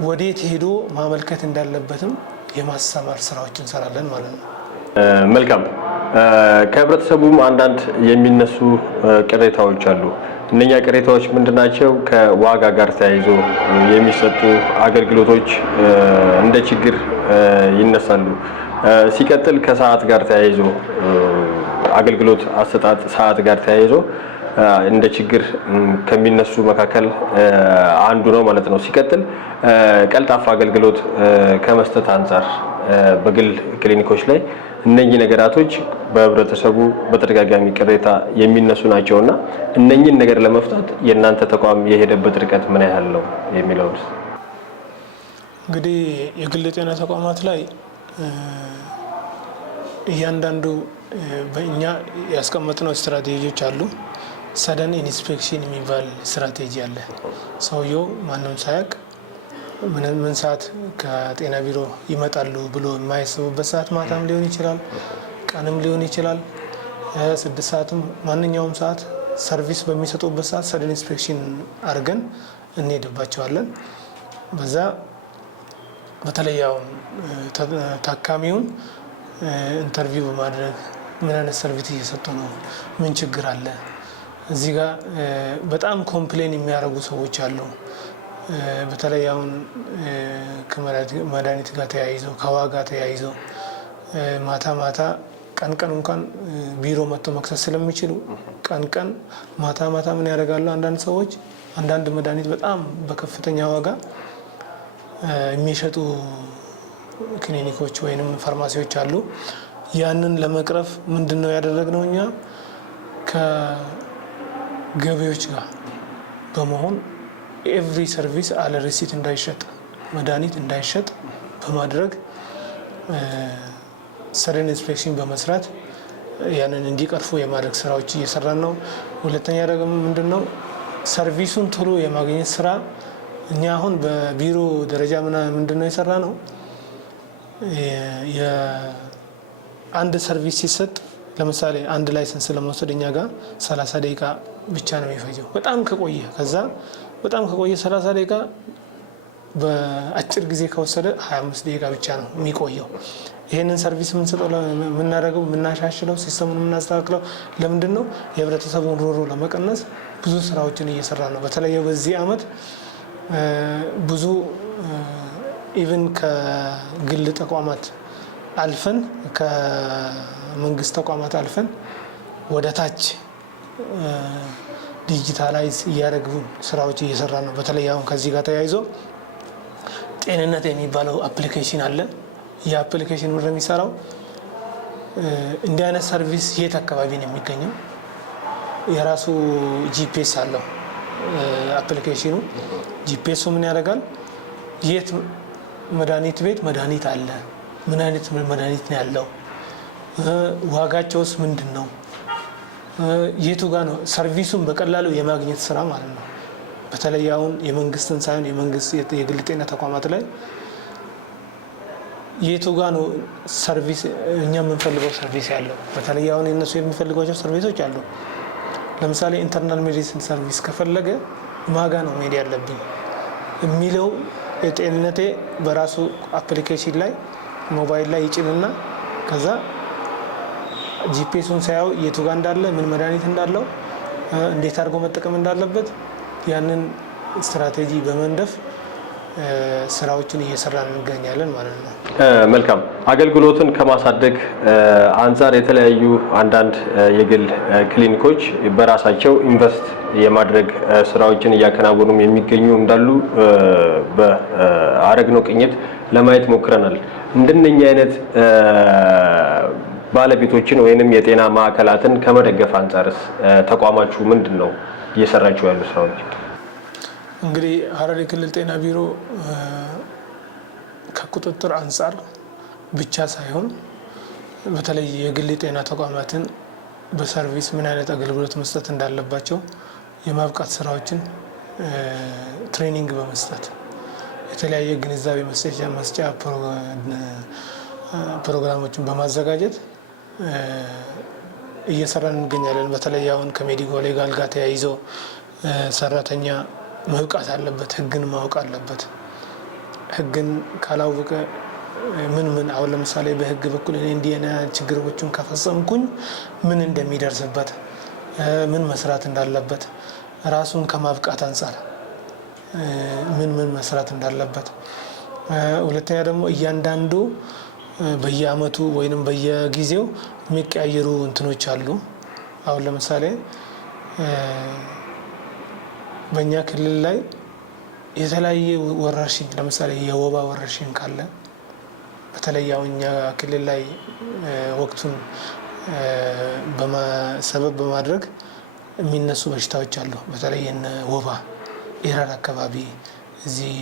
ወዴት ሄዶ ማመልከት እንዳለበትም የማስተማር ስራዎች እንሰራለን ማለት ነው። መልካም። ከህብረተሰቡም አንዳንድ የሚነሱ ቅሬታዎች አሉ። እነኛ ቅሬታዎች ምንድናቸው? ከዋጋ ጋር ተያይዞ የሚሰጡ አገልግሎቶች እንደ ችግር ይነሳሉ። ሲቀጥል ከሰዓት ጋር ተያይዞ አገልግሎት አሰጣጥ ሰዓት ጋር ተያይዞ እንደ ችግር ከሚነሱ መካከል አንዱ ነው ማለት ነው። ሲቀጥል ቀልጣፋ አገልግሎት ከመስጠት አንጻር በግል ክሊኒኮች ላይ እነኚህ ነገራቶች በህብረተሰቡ በተደጋጋሚ ቅሬታ የሚነሱ ናቸውና እነኚህን ነገር ለመፍታት የእናንተ ተቋም የሄደበት ርቀት ምን ያህል ነው የሚለው እንግዲህ የግል ጤና ተቋማት ላይ እያንዳንዱ በእኛ ያስቀመጥነው ስትራቴጂዎች አሉ። ሰደን ኢንስፔክሽን የሚባል ስትራቴጂ አለ። ሰውየው ማንም ሳያውቅ ምን ሰዓት ከጤና ቢሮ ይመጣሉ ብሎ የማያስቡበት ሰዓት ማታም ሊሆን ይችላል፣ ቀንም ሊሆን ይችላል፣ 6 ሰዓትም ማንኛውም ሰዓት ሰርቪስ በሚሰጡበት ሰዓት ሰደን ኢንስፔክሽን አድርገን እንሄድባቸዋለን። በዛ በተለይ አሁን ታካሚውን ኢንተርቪው በማድረግ ምን አይነት ሰርቪስ እየሰጡ ነው፣ ምን ችግር አለ፣ እዚህ ጋር በጣም ኮምፕሌን የሚያደርጉ ሰዎች አሉ። በተለይ አሁን ከመድኃኒት ጋር ተያይዞ ከዋጋ ተያይዞ ማታ ማታ ቀን ቀን እንኳን ቢሮ መጥቶ መክሰስ ስለሚችሉ ቀን ቀን ማታ ማታ ምን ያደርጋሉ? አንዳንድ ሰዎች አንዳንድ መድኃኒት በጣም በከፍተኛ ዋጋ የሚሸጡ ክሊኒኮች ወይንም ፋርማሲዎች አሉ። ያንን ለመቅረፍ ምንድነው ያደረግነው? እኛ ከገቢዎች ጋር በመሆን ኤቭሪ ሰርቪስ አለ ሪሲት እንዳይሸጥ መድኃኒት እንዳይሸጥ በማድረግ ሰደን ኢንስፔክሽን በመስራት ያንን እንዲቀርፉ የማድረግ ስራዎች እየሰራን ነው። ሁለተኛ ደግሞ ምንድነው ሰርቪሱን ቶሎ የማግኘት ስራ እኛ አሁን በቢሮ ደረጃ ምንድነው የሰራ ነው የአንድ ሰርቪስ ሲሰጥ ለምሳሌ አንድ ላይሰንስ ለመውሰድ እኛ ጋር 30 ደቂቃ ብቻ ነው የሚፈጀው። በጣም ከቆየ 30 ደቂቃ በአጭር ጊዜ ከወሰደ 25 ደቂቃ ብቻ ነው የሚቆየው። ይህንን ሰርቪስ የምንሰጠው የምናደርገው የምናሻሽለው ሲስተሙን የምናስተካክለው ለምንድን ነው? የህብረተሰቡን ሮሮ ለመቀነስ ብዙ ስራዎችን እየሰራ ነው። በተለይ በዚህ አመት ብዙ ኢቭን ከግል ተቋማት አልፈን ከመንግስት ተቋማት አልፈን ወደ ታች ዲጂታላይዝ እያደረጉ ስራዎች እየሰራ ነው። በተለይ አሁን ከዚህ ጋር ተያይዞ ጤንነት የሚባለው አፕሊኬሽን አለ። ይህ አፕሊኬሽን ምን የሚሰራው እንዲህ አይነት ሰርቪስ የት አካባቢ ነው የሚገኘው? የራሱ ጂፒኤስ አለው አፕሊኬሽኑ። ጂፒኤሱ ምን ያደርጋል? የት መድኃኒት ቤት መድኃኒት አለ፣ ምን አይነት መድኃኒት ነው ያለው፣ ዋጋቸውስ ምንድን ነው፣ የቱ ጋር ነው ሰርቪሱን በቀላሉ የማግኘት ስራ ማለት ነው። በተለይ አሁን የመንግስትን ሳይሆን የግል ጤና ተቋማት ላይ የቱ ጋር ነው ሰርቪስ እኛ የምንፈልገው ሰርቪስ ያለው። በተለይ አሁን እነሱ የሚፈልጓቸው ሰርቪሶች አሉ። ለምሳሌ ኢንተርናል ሜዲሲን ሰርቪስ ከፈለገ ማጋ ነው መሄድ ያለብኝ የሚለው የጤንነቴ በራሱ አፕሊኬሽን ላይ ሞባይል ላይ ይጭንና ከዛ ጂፒኤሱን ሳያው የቱ ጋር እንዳለ ምን መድኃኒት እንዳለው እንዴት አድርጎ መጠቀም እንዳለበት ያንን ስትራቴጂ በመንደፍ ስራዎችን እየሰራን እንገኛለን ማለት ነው። መልካም። አገልግሎትን ከማሳደግ አንጻር የተለያዩ አንዳንድ የግል ክሊኒኮች በራሳቸው ኢንቨስት የማድረግ ስራዎችን እያከናወኑም የሚገኙ እንዳሉ በአረግነው ቅኝት ለማየት ሞክረናል። እንደነኛ አይነት ባለቤቶችን ወይንም የጤና ማዕከላትን ከመደገፍ አንጻርስ ተቋማችሁ ምንድን ነው እየሰራችሁ ያሉ ስራዎች? እንግዲህ ሀረሪ ክልል ጤና ቢሮ ከቁጥጥር አንጻር ብቻ ሳይሆን በተለይ የግል ጤና ተቋማትን በሰርቪስ ምን አይነት አገልግሎት መስጠት እንዳለባቸው የማብቃት ስራዎችን ትሬኒንግ በመስጠት የተለያየ ግንዛቤ መስጫ ፕሮግራሞችን በማዘጋጀት እየሰራን እንገኛለን። በተለይ አሁን ከሜዲኮ ሌጋል ጋር ተያይዞ ሰራተኛ መብቃት አለበት፣ ህግን ማወቅ አለበት። ህግን ካላወቀ ምን አሁን ለምሳሌ በህግ በኩል እኔ እንዲህ አይነት ችግሮችን ከፈጸምኩኝ ምን እንደሚደርስበት ምን መስራት እንዳለበት ራሱን ከማብቃት አንጻር ምን መስራት እንዳለበት። ሁለተኛ ደግሞ እያንዳንዱ በየአመቱ ወይንም በየጊዜው የሚቀያየሩ እንትኖች አሉ። አሁን ለምሳሌ በእኛ ክልል ላይ የተለያየ ወረርሽኝ ለምሳሌ የወባ ወረርሽኝ ካለ በተለይ አሁን እኛ ክልል ላይ ወቅቱን ሰበብ በማድረግ የሚነሱ በሽታዎች አሉ። በተለይ ወባ ኤረር አካባቢ እዚህ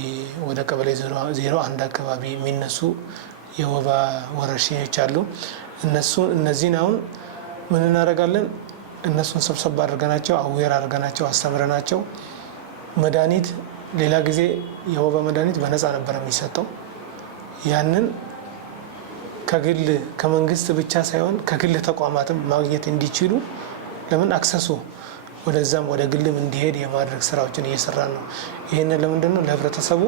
ወደ ቀበሌ 01 አካባቢ የሚነሱ የወባ ወረርሽኞች አሉ። እነዚህን አሁን ምን እናደርጋለን? እነሱን ሰብሰብ አድርገናቸው አዌር አድርገናቸው አስተምረናቸው መድኃኒት ሌላ ጊዜ የወባ መድኃኒት በነፃ ነበር የሚሰጠው። ያንን ከመንግስት ብቻ ሳይሆን ከግል ተቋማትም ማግኘት እንዲችሉ ለምን አክሰሱ ወደዛም ወደ ግልም እንዲሄድ የማድረግ ስራዎችን እየሰራን ነው። ይህንን ለምንድን ነው? ለህብረተሰቡ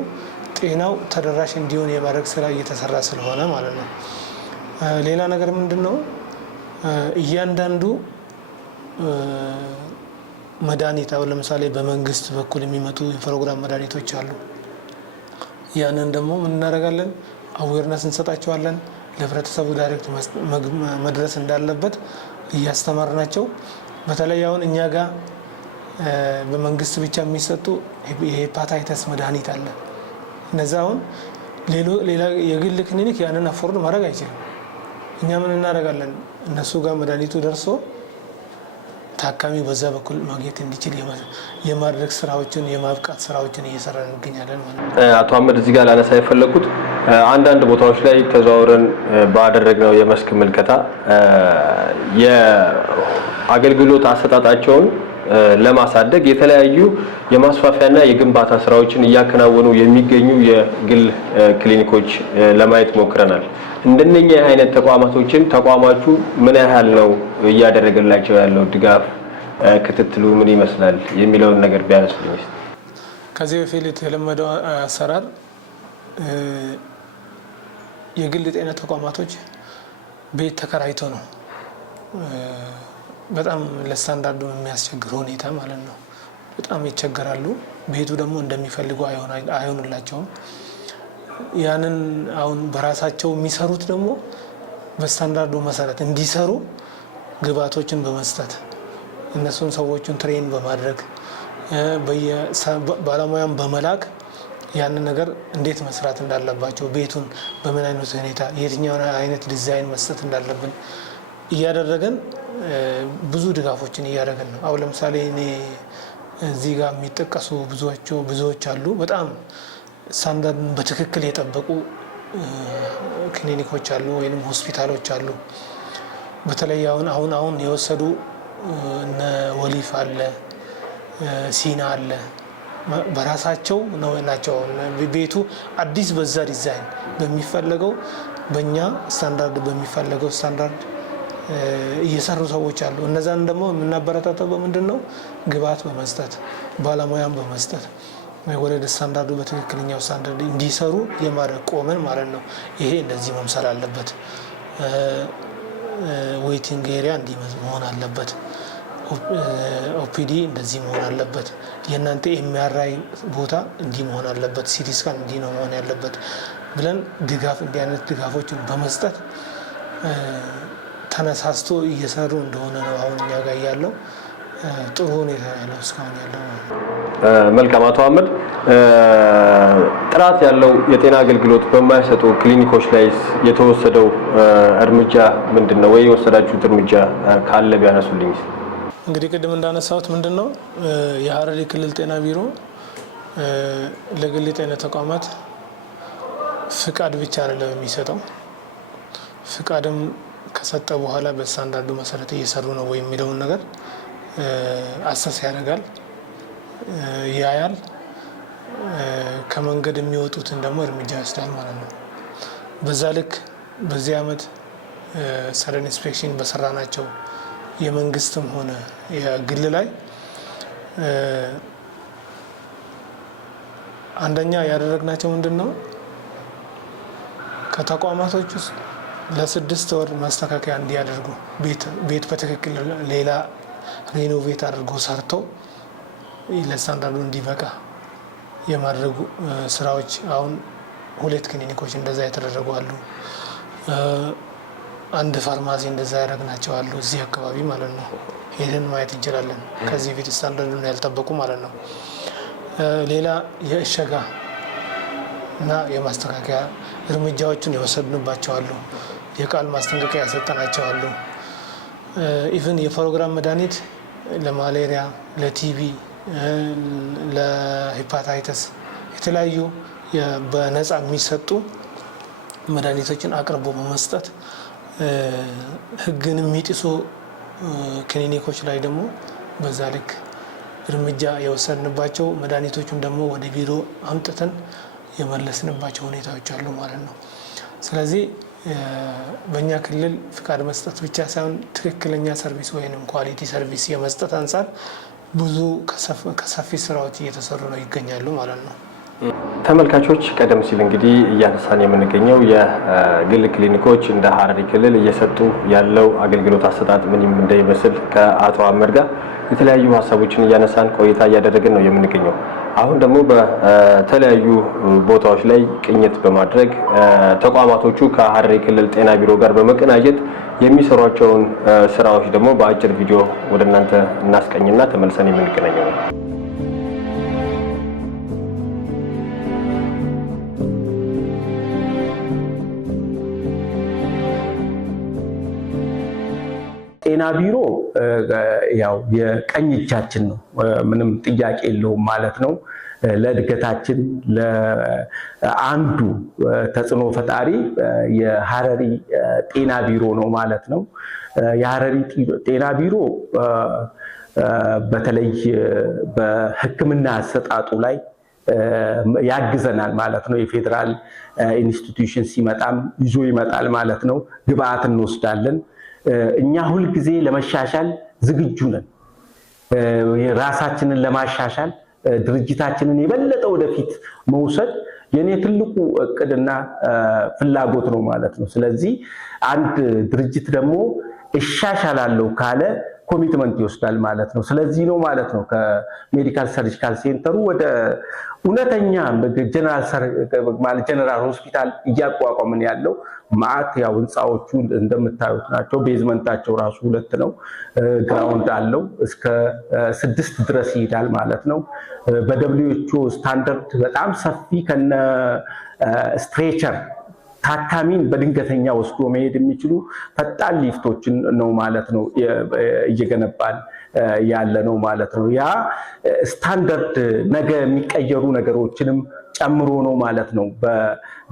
ጤናው ተደራሽ እንዲሆን የማድረግ ስራ እየተሰራ ስለሆነ ማለት ነው። ሌላ ነገር ምንድነው እያንዳንዱ መድኃኒት አሁን ለምሳሌ በመንግስት በኩል የሚመጡ የፕሮግራም መድኃኒቶች አሉ። ያንን ደግሞ ምን እናደርጋለን? አዌርነስ እንሰጣቸዋለን። ለህብረተሰቡ ዳይሬክት መድረስ እንዳለበት እያስተማርናቸው፣ በተለይ አሁን እኛ ጋር በመንግስት ብቻ የሚሰጡ የሄፓታይተስ መድኃኒት አለ። እነዛ አሁን ሌላ የግል ክሊኒክ ያንን አፎርድ ማድረግ አይችልም። እኛ ምን እናደርጋለን? እነሱ ጋር መድኃኒቱ ደርሶ ታካሚ በዛ በኩል ማግኘት እንዲችል የማድረግ ስራዎችን የማብቃት ስራዎችን እየሰራን እንገኛለን ማለት ነው። አቶ አህመድ እዚህ ጋር ላነሳ የፈለኩት አንዳንድ ቦታዎች ላይ ተዘዋውረን ባደረግነው የመስክ ምልከታ የአገልግሎት አሰጣጣቸውን ለማሳደግ የተለያዩ የማስፋፊያና የግንባታ ስራዎችን እያከናወኑ የሚገኙ የግል ክሊኒኮች ለማየት ሞክረናል። እንደነኛ አይነት ተቋማቶችን ተቋማችሁ ምን ያህል ነው እያደረገላቸው ያለው ድጋፍ፣ ክትትሉ ምን ይመስላል የሚለውን ነገር ቢያነሱልኝ። ከዚህ በፊት የተለመደው አሰራር የግል ጤና ተቋማቶች ቤት ተከራይቶ ነው በጣም ለስታንዳርዱ የሚያስቸግር ሁኔታ ማለት ነው። በጣም ይቸገራሉ። ቤቱ ደግሞ እንደሚፈልጉ አይሆንላቸውም። ያንን አሁን በራሳቸው የሚሰሩት ደግሞ በስታንዳርዱ መሰረት እንዲሰሩ ግብዓቶችን በመስጠት እነሱን ሰዎቹን ትሬን በማድረግ ባለሙያን በመላክ ያንን ነገር እንዴት መስራት እንዳለባቸው፣ ቤቱን በምን አይነት ሁኔታ የትኛውን አይነት ዲዛይን መስጠት እንዳለብን እያደረገን ብዙ ድጋፎችን እያደረገን ነው። አሁን ለምሳሌ እኔ እዚህ ጋር የሚጠቀሱ ብዙዎች አሉ። በጣም ስታንዳርድን በትክክል የጠበቁ ክሊኒኮች አሉ ወይም ሆስፒታሎች አሉ። በተለይ አሁን የወሰዱ እነ ወሊፍ አለ፣ ሲና አለ። በራሳቸው ናቸው ቤቱ አዲስ በዛ ዲዛይን በሚፈለገው በእኛ ስታንዳርድ በሚፈለገው ስታንዳርድ እየሰሩ ሰዎች አሉ። እነዛን ደግሞ የምናበረታተው በምንድን ነው? ግብዓት በመስጠት ባለሙያን በመስጠት ወደ ስታንዳርዱ በትክክለኛው ስታንዳርድ እንዲሰሩ የማድረግ ቆመን ማለት ነው። ይሄ እንደዚህ መምሰል አለበት። ዌይቲንግ ኤሪያ እንዲህ መሆን አለበት። ኦፒዲ እንደዚህ መሆን አለበት። የእናንተ ኤምአርአይ ቦታ እንዲህ መሆን አለበት። ሲቲ ስካን እንዲህ ነው መሆን ያለበት ብለን ድጋፍ እንዲህ አይነት ድጋፎችን በመስጠት ተነሳስቶ እየሰሩ እንደሆነ ነው አሁን እኛ ጋር ያለው ጥሩ ሁኔታ ያለው እስካሁን ያለው። መልካም አቶ አህመድ፣ ጥራት ያለው የጤና አገልግሎት በማይሰጡ ክሊኒኮች ላይ የተወሰደው እርምጃ ምንድነው? ወይ የወሰዳችሁት እርምጃ ካለ ቢያነሱልኝ። እንግዲህ ቅድም እንዳነሳሁት ምንድነው የሀረሪ ክልል ጤና ቢሮ ለግል ጤና ተቋማት ፍቃድ ብቻ አይደለም የሚሰጠው። ፍቃድም ከሰጠ በኋላ በስታንዳርዱ መሰረት እየሰሩ ነው ወይ የሚለውን ነገር አሰስ ያደርጋል፣ ያያል። ከመንገድ የሚወጡትን ደግሞ እርምጃ ይወስዳል ማለት ነው። በዛ ልክ በዚህ ዓመት ሰር ኢንስፔክሽን በሰራ ናቸው የመንግስትም ሆነ የግል ላይ አንደኛ ያደረግናቸው ምንድን ነው ከተቋማቶች ውስጥ ለ6 ወር ማስተካከያ እንዲያደርጉ ቤት በትክክል ሌላ ሪኖቬት አድርጎ ሰርቶ ለስታንዳርዱ እንዲበቃ የማድረጉ ስራዎች አሁን 2 ክሊኒኮች እንደዛ የተደረጉ አሉ። አንድ ፋርማሲ እንደዛ ያደረግናቸው አሉ እዚህ አካባቢ ማለት ነው። ሄደን ማየት እንችላለን። ከዚህ ፊት ስታንዳርዱን ያልጠበቁ ማለት ነው። ሌላ የእሸጋ እና የማስተካከያ እርምጃዎችን የወሰድንባቸው አሉ። የቃል ማስጠንቀቂያ ያሰጠናቸው አሉ። ኢቭን የፕሮግራም መድኃኒት ለማሌሪያ፣ ለቲቢ፣ ለሄፓታይተስ የተለያዩ በነፃ የሚሰጡ መድኃኒቶችን አቅርቦ በመስጠት ሕግን የሚጥሱ ክሊኒኮች ላይ ደግሞ በዛ ልክ እርምጃ የወሰድንባቸው መድኃኒቶቹን ደግሞ ወደ ቢሮ አምጥተን የመለስንባቸው ሁኔታዎች አሉ ማለት ነው። ስለዚህ በእኛ ክልል ፍቃድ መስጠት ብቻ ሳይሆን ትክክለኛ ሰርቪስ ወይም ኳሊቲ ሰርቪስ የመስጠት አንጻር ብዙ ከሰፊ ስራዎች እየተሰሩ ነው ይገኛሉ ማለት ነው። ተመልካቾች ቀደም ሲል እንግዲህ እያነሳን የምንገኘው የግል ክሊኒኮች እንደ ሀረሪ ክልል እየሰጡ ያለው አገልግሎት አሰጣጥ ምን እንደሚመስል ከአቶ አህመድ ጋር የተለያዩ ሀሳቦችን እያነሳን ቆይታ እያደረግን ነው የምንገኘው። አሁን ደግሞ በተለያዩ ቦታዎች ላይ ቅኝት በማድረግ ተቋማቶቹ ከሀረሪ ክልል ጤና ቢሮ ጋር በመቀናጀት የሚሰሯቸውን ስራዎች ደግሞ በአጭር ቪዲዮ ወደ እናንተ እናስቀኝና ተመልሰን የምንገናኘው ነው። ጤና ቢሮ ያው የቀኝ እጃችን ነው፣ ምንም ጥያቄ የለውም ማለት ነው። ለእድገታችን ለአንዱ ተጽዕኖ ፈጣሪ የሀረሪ ጤና ቢሮ ነው ማለት ነው። የሀረሪ ጤና ቢሮ በተለይ በሕክምና አሰጣጡ ላይ ያግዘናል ማለት ነው። የፌዴራል ኢንስቲትዩሽን ሲመጣም ይዞ ይመጣል ማለት ነው። ግብአት እንወስዳለን። እኛ ሁልጊዜ ለመሻሻል ዝግጁ ነን። ራሳችንን ለማሻሻል ድርጅታችንን የበለጠ ወደፊት መውሰድ የኔ ትልቁ እቅድና ፍላጎት ነው ማለት ነው። ስለዚህ አንድ ድርጅት ደግሞ እሻሻላለሁ ካለ ኮሚትመንት ይወስዳል ማለት ነው። ስለዚህ ነው ማለት ነው ከሜዲካል ሰርጂካል ሴንተሩ ወደ እውነተኛ ጀነራል ሆስፒታል እያቋቋምን ያለው። ማዕት ያው ህንፃዎቹ እንደምታዩት ናቸው። ቤዝመንታቸው ራሱ 2 ነው። ግራውንድ አለው እስከ 6 ድረስ ይሄዳል ማለት ነው። በደብሊውኤችኦ ስታንዳርድ በጣም ሰፊ ከነ ስትሬቸር ታካሚን በድንገተኛ ወስዶ መሄድ የሚችሉ ፈጣን ሊፍቶችን ነው ማለት ነው እየገነባን ያለ ነው ማለት ነው። ያ ስታንዳርድ ነገ የሚቀየሩ ነገሮችንም ጨምሮ ነው ማለት ነው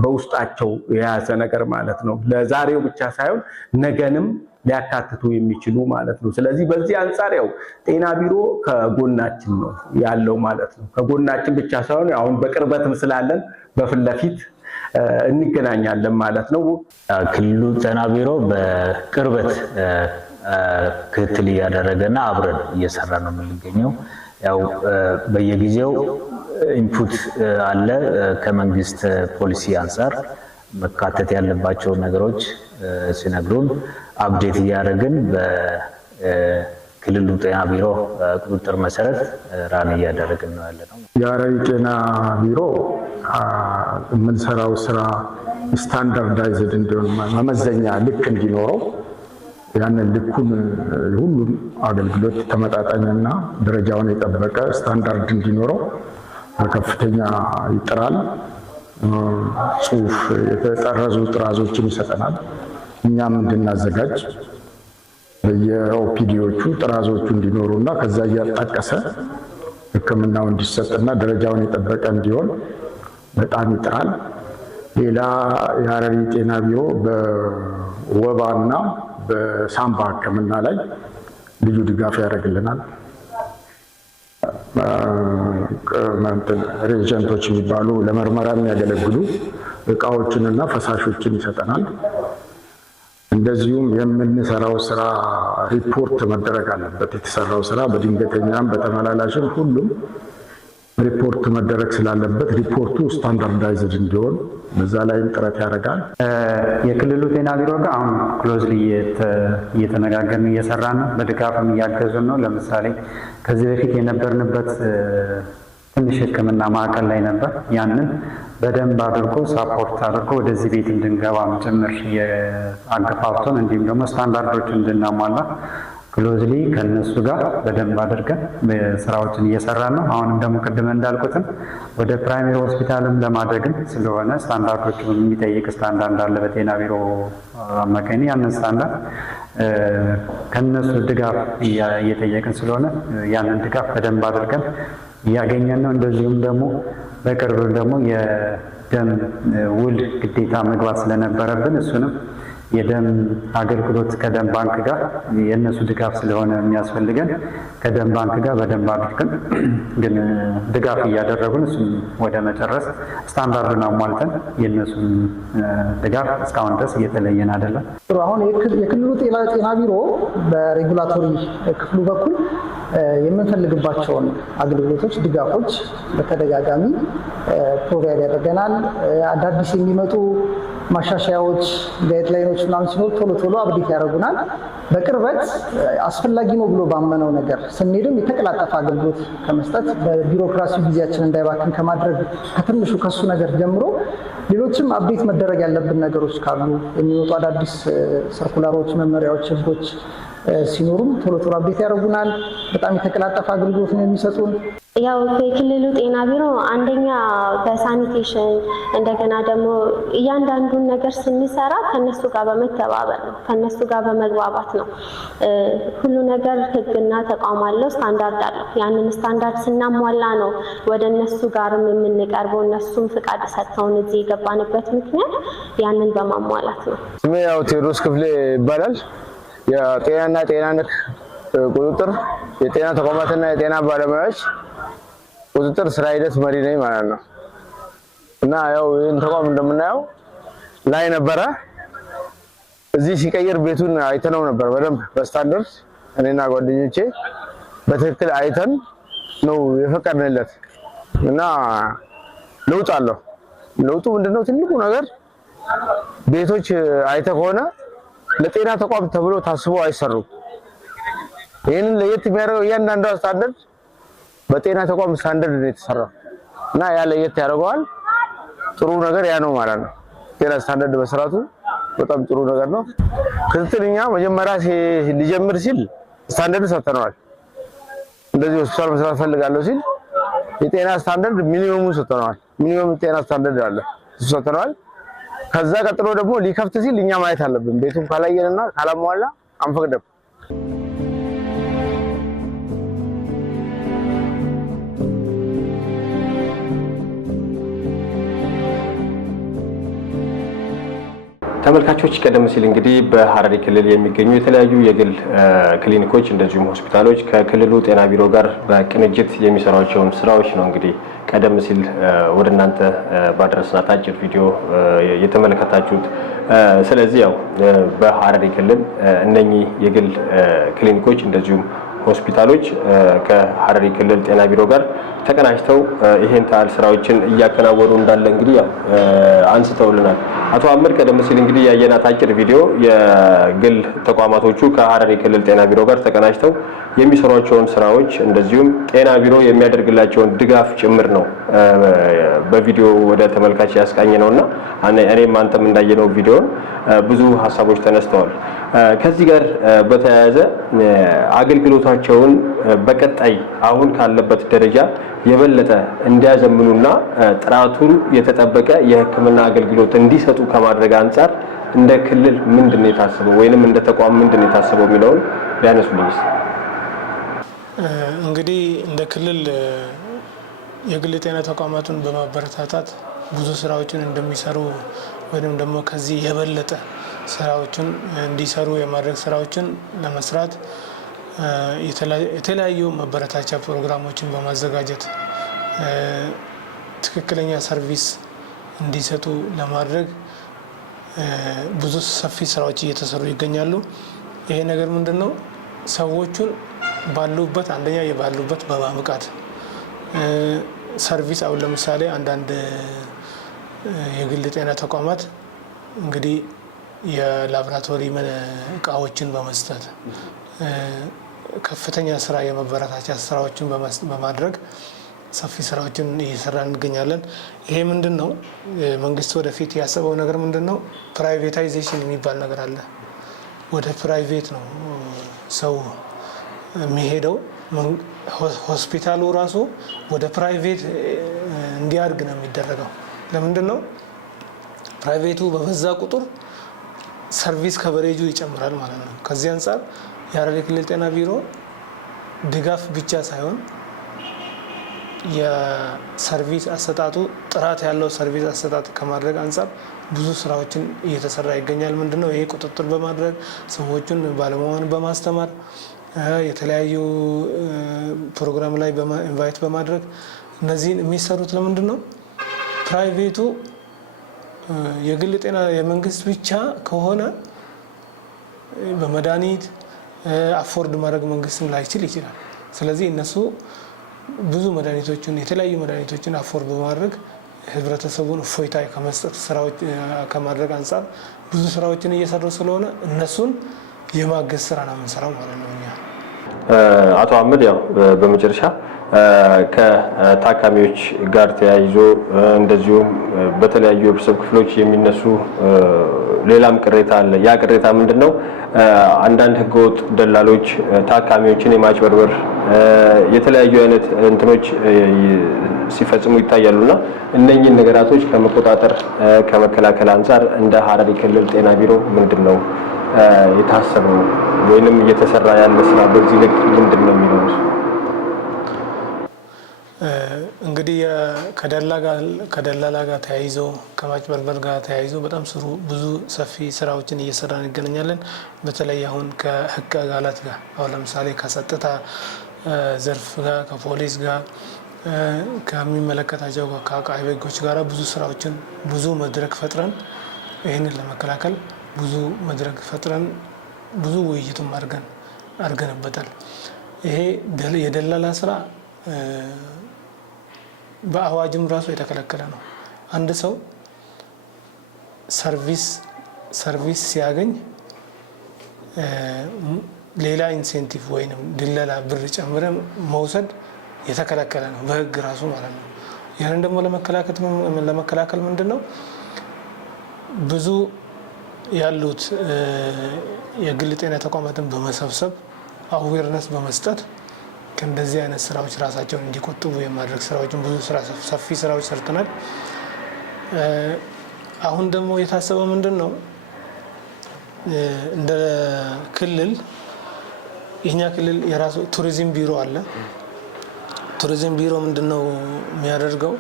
በውስጣቸው የያዘ ነገር ማለት ነው። ለዛሬው ብቻ ሳይሆን ነገንም ሊያካትቱ የሚችሉ ማለት ነው። ስለዚህ በዚህ አንፃር ያው ጤና ቢሮ ከጎናችን ነው ያለው ማለት ነው። ከጎናችን ብቻ ሳይሆን አሁን በቅርበትም ስላለን በፊት ለፊት እንገናኛለን ማለት ነው። ክልሉ ጤና ቢሮ በቅርበት ክትትል እያደረገና አብረን እየሰራ ነው የምንገኘው። ያው በየጊዜው ኢንፑት አለ ከመንግስት ፖሊሲ አንፃር መካተት ያለባቸው ነገሮች ሲነግሩን አፕዴት እያደረግን በክልሉ ጤና ቢሮ ቁጥጥር መሰረት ራን እያደረግን ነው ያለነው። የሀረሪ ጤና ቢሮ የምንሰራው ስራ ስታንዳርዳይዝድ እንዲሆን መመዘኛ ልክ እንዲኖረው ያንን ልኩን ሁሉም አገልግሎት ተመጣጣኝና ደረጃውን የጠበቀ ስታንዳርድ እንዲኖረው ከፍተኛ ይጥራል። ጽሁፍ የተጠረዙ ጥራዞችን ይሰጠናል። እኛም እንድናዘጋጅ በየኦፒዲዎቹ ጥራዞቹ እንዲኖሩና ከዛ እያጣቀሰ ሕክምናው እንዲሰጥና ደረጃውን የጠበቀ እንዲሆን በጣም ይጥራል። ሌላ የሀረሪ ጤና ቢሮ በወባና በሳምባ ሕክምና ላይ ልዩ ድጋፍ ያደርግልናል። ሬጀንቶች የሚባሉ ለምርመራ የሚያገለግሉ እቃዎችንና ፈሳሾችን ይሰጠናል። እንደዚሁም የምንሰራው ስራ ሪፖርት መደረግ አለበት። የተሰራው ስራ በድንገተኛም በተመላላሽም ሁሉም ሪፖርት መደረግ ስላለበት ሪፖርቱ ስታንዳርዳይዝድ እንዲሆን በዛ ላይም ጥረት ያደርጋል። የክልሉ ጤና ቢሮ ጋር አሁን ክሎዝሊ እየተነጋገርን እየሰራን ነው። በድጋፍም እያገዙን ነው። ለምሳሌ ከዚህ በፊት የነበርንበት ትንሽ ሕክምና ማዕከል ላይ ነበር። ያንን በደንብ አድርጎ ሳፖርት አድርጎ ወደዚህ ቤት እንድንገባም ጭምር አገፋፍቶን እንዲሁም ደግሞ ስታንዳርዶችን እንድናሟላ ክሎዝሊ ከነሱ ጋር በደንብ አድርገን ስራዎችን እየሰራን ነው። አሁንም ደግሞ ቅድም እንዳልኩትም ወደ ፕራይመሪ ሆስፒታልም ለማድረግም ስለሆነ ስታንዳርዶችን የሚጠይቅ ስታንዳርድ አለ በጤና ቢሮ አማካኝ። ያንን ስታንዳርድ ከነሱ ድጋፍ እየጠየቅን ስለሆነ ያንን ድጋፍ በደንብ አድርገን እያገኘን ነው። እንደዚሁም ደግሞ በቅርብ ደግሞ የደም ውል ግዴታ መግባት ስለነበረብን እሱንም የደም አገልግሎት ከደም ባንክ ጋር የእነሱ ድጋፍ ስለሆነ የሚያስፈልገን ከደም ባንክ ጋር በደንብ አድርገን ግን ድጋፍ እያደረጉን እሱን ወደ መጨረስ ስታንዳርዱን አሟልተን የእነሱን ድጋፍ እስካሁን ድረስ እየተለየን አይደለም። አሁን የክልሉ ጤና ቢሮ በሬጉላቶሪ ክፍሉ በኩል የምንፈልግባቸውን አገልግሎቶች፣ ድጋፎች በተደጋጋሚ ፕሮቫይድ ያደርገናል። አዳዲስ የሚመጡ ማሻሻያዎች፣ ጋይድላይኖች ምናምን ሲኖር ቶሎ አብዴት ያደርጉናል። በቅርበት አስፈላጊ ነው ብሎ ባመነው ነገር ስንሄድም የተቀላጠፈ አገልግሎት ከመስጠት በቢሮክራሲ ጊዜያችን እንዳይባክን ከማድረግ ከትንሹ ከሱ ነገር ጀምሮ ሌሎችም አብዴት መደረግ ያለብን ነገሮች ካሉ የሚወጡ አዳዲስ ሰርኩላሮች፣ መመሪያዎች፣ ህጎች ሲኖሩም ቶሎ አብዴት ያደርጉናል። በጣም የተቀላጠፈ አገልግሎት ነው የሚሰጡን። ያው የክልሉ ጤና ቢሮ አንደኛ በሳኒቴሽን እንደገና ደግሞ እያንዳንዱን ነገር ስንሰራ ከነሱ ጋር በመተባበር ነው፣ ከነሱ ጋር በመግባባት ነው። ሁሉ ነገር ህግና ተቋም አለው፣ ስታንዳርድ አለው። ያንን ስታንዳርድ ስናሟላ ነው ወደ እነሱ ጋርም የምንቀርበው። እነሱም ፍቃድ ሰጥተውን እዚህ የገባንበት ምክንያት ያንን በማሟላት ነው። ስሜ ያው ቴዎድሮስ ክፍሌ ይባላል። የጤናና ጤና ነክ ቁጥጥር የጤና ተቋማትና የጤና ባለሙያዎች ቁጥጥር ስራ ሂደት መሪ ነኝ ማለት ነው። እና ያው ይህን ተቋም እንደምናየው ላይ ነበረ። እዚህ ሲቀየር ቤቱን አይተነው ነበር በደንብ በስታንዳርድ እኔና ጓደኞቼ በትክክል አይተን ነው የፈቀድንለት እና ለውጥ አለው። ለውጡ ምንድነው? ትልቁ ነገር ቤቶች አይተ ከሆነ ለጤና ተቋም ተብሎ ታስቦ አይሰሩም። ይሄንን ለየት የሚያደርገው እያንዳንዱ ስታንዳርድ በጤና ተቋም ስታንዳርድ ነው የተሰራው እና ያ ለየት ያደርገዋል። ጥሩ ነገር ያ ነው ማለት ነው። ጤና ስታንዳርድ በስራቱ በጣም ጥሩ ነገር ነው። ክትትልኛ መጀመሪያ ሊጀምር ሲል ስታንዳርድ ሰጥተነዋል። እንደዚህ ሆስፒታል መስራት ፈልጋለሁ ሲል የጤና ስታንዳርድ ሚኒመሙን ሰጥተነዋል። ሚኒመም ጤና ስታንዳርድ አለ እሱ ሰጥተነዋል። ከዛ ቀጥሎ ደግሞ ሊከፍት ሲል እኛ ማየት አለብን። ቤቱን ካላየንና ካላሟላ አንፈቅድም። ተመልካቾች ቀደም ሲል እንግዲህ በሐረሪ ክልል የሚገኙ የተለያዩ የግል ክሊኒኮች እንደዚሁም ሆስፒታሎች ከክልሉ ጤና ቢሮ ጋር በቅንጅት የሚሰሯቸውን ስራዎች ነው እንግዲህ ቀደም ሲል ወደ እናንተ ባደረስናት አጭር ቪዲዮ የተመለከታችሁት። ስለዚህ ያው በሐረሪ ክልል እነኚህ የግል ክሊኒኮች እንደዚሁም ሆስፒታሎች ከሐረሪ ክልል ጤና ቢሮ ጋር ተቀናጅተው ይሄን ታል ስራዎችን እያከናወኑ እንዳለ እንግዲህ አንስተውልናል። አቶ አህመድ ቀደም ሲል እንግዲህ ያየናት አጭር ቪዲዮ የግል ተቋማቶቹ ከሐረሪ ክልል ጤና ቢሮ ጋር ተቀናጅተው የሚሰሯቸውን ስራዎች እንደዚሁም ጤና ቢሮ የሚያደርግላቸውን ድጋፍ ጭምር ነው በቪዲዮ ወደ ተመልካች ያስቃኘ ነውና እኔም አንተም እንዳየነው ቪዲዮን ብዙ ሀሳቦች ተነስተዋል። ከዚህ ጋር በተያያዘ አገልግሎታቸውን በቀጣይ አሁን ካለበት ደረጃ የበለጠ እንዲያዘምኑና ጥራቱን የተጠበቀ የሕክምና አገልግሎት እንዲሰጡ ከማድረግ አንጻር እንደ ክልል ምንድነው የታሰበው ወይንም እንደ ተቋም ምንድነው የታሰበው የሚለውን ቢያነሱልኝ። እንግዲህ እንደ ክልል የግል ጤና ተቋማቱን በማበረታታት ብዙ ስራዎችን እንደሚሰሩ ወይንም ደግሞ ከዚህ የበለጠ ስራዎችን እንዲሰሩ የማድረግ ስራዎችን ለመስራት የተለያዩ መበረታቻ ፕሮግራሞችን በማዘጋጀት ትክክለኛ ሰርቪስ እንዲሰጡ ለማድረግ ብዙ ሰፊ ስራዎች እየተሰሩ ይገኛሉ። ይሄ ነገር ምንድነው? ሰዎቹን ባሉበት አንደኛ የባሉበት በማምቃት ሰርቪስ አሁን ለምሳሌ አንዳንድ የግል ጤና ተቋማት እንግዲህ የላቦራቶሪ እቃዎችን በመስጠት ከፍተኛ ስራ የመበረታቻ ስራዎችን በማድረግ ሰፊ ስራዎችን እየሰራ እንገኛለን። ይሄ ምንድነው? መንግስት ወደፊት ያሰበው ነገር ምንድነው? ፕራይቬታይዜሽን የሚባል ነገር አለ። ወደ ፕራይቬት ነው ሰው የሚሄደው። ሆስፒታሉ ራሱ ወደ ፕራይቬት እንዲያድግ ነው የሚደረገው። ለምንድን ነው? ፕራይቬቱ በበዛ ቁጥር ሰርቪስ ከቨሬጁ ይጨምራል ማለት ነው። ከዚህ አንጻር የሐረሪ ክልል ጤና ቢሮ ድጋፍ ብቻ ሳይሆን የሰርቪስ አሰጣጡ ጥራት ያለው ሰርቪስ አሰጣጥ ከማድረግ አንጻር ብዙ ስራዎችን እየተሰራ ይገኛል። ምንድነው ይሄ ቁጥጥር በማድረግ ሰዎችን ባለሙያን በማስተማር የተለያዩ ፕሮግራም ላይ ኢንቫይት በማድረግ እነዚህን የሚሰሩት ለምንድን ነው? ፕራይቬቱ የግል ጤና የመንግስት ብቻ ከሆነ በመድኃኒት አፎርድ ማድረግ መንግስትን ላይችል ይችላል። ስለዚህ እነሱ ብዙ መድኃኒቶችን የተለያዩ መድኃኒቶችን አፎርድ በማድረግ ህብረተሰቡን እፎይታ ከመስጠት ስራዎች ከማድረግ አንጻር ብዙ ስራዎችን እየሰሩ ስለሆነ እነሱን የማገዝ ስራ ነው የምንሰራው ማለት ነው እኛ። አቶ አህመድ ያው በመጨረሻ ከታካሚዎች ጋር ተያይዞ እንደዚሁም በተለያዩ የህብረተሰብ ክፍሎች የሚነሱ ሌላም ቅሬታ አለ። ያ ቅሬታ ምንድነው? አንዳንድ ህገወጥ ደላሎች ታካሚዎችን የማጭበርበር የተለያዩ አይነት እንትኖች ሲፈጽሙ ይታያሉና እነኚህን ነገራቶች ከመቆጣጠር ከመከላከል አንጻር እንደ ሐረሪ ክልል ጤና ቢሮ ምንድነው የታሰበው ወይንም እየተሰራ ያለ ስራ በዚህ ልክ ምንድነው የሚለው? እንግዲህ ከደላላ ጋር ተያይዞ ከማጭበርበር ጋር ተያይዞ በጣም ብዙ ሰፊ ስራዎችን እየሰራን እንገናኛለን። በተለይ አሁን ከህግ አካላት ጋር አሁን ለምሳሌ ከጸጥታ ዘርፍ ጋር ከፖሊስ ጋር ከሚመለከታቸው ከአቃቤ ህጎች ጋር ብዙ ስራዎችን ብዙ መድረክ ፈጥረን ይህንን ለመከላከል ብዙ መድረክ ፈጥረን ብዙ ውይይትም አድርገንበታል። ይሄ የደላላ ስራ በአዋጅም ራሱ የተከለከለ ነው። አንድ ሰው ሰርቪስ ሲያገኝ ሌላ ኢንሴንቲቭ ወይንም ድለላ ብር ጨምረ መውሰድ የተከለከለ ነው በህግ ራሱ ማለት ነው። ያንን ደግሞ ለመከላከል ምንድነው ብዙ ያሉት የግል ጤና ተቋማትን በመሰብሰብ አዌርነስ በመስጠት ከእንደዚህ አይነት ስራዎች ራሳቸውን እንዲቆጥቡ የማድረግ ስራዎችን ብዙ ሰፊ ስራዎች ሰርተናል። አሁን ደግሞ የታሰበው ምንድነው እንደ ክልል የኛ ክልል የራሱ ቱሪዝም ቢሮ አለ። ቱሪዝም ቢሮ ምንድነው የሚያደርገው?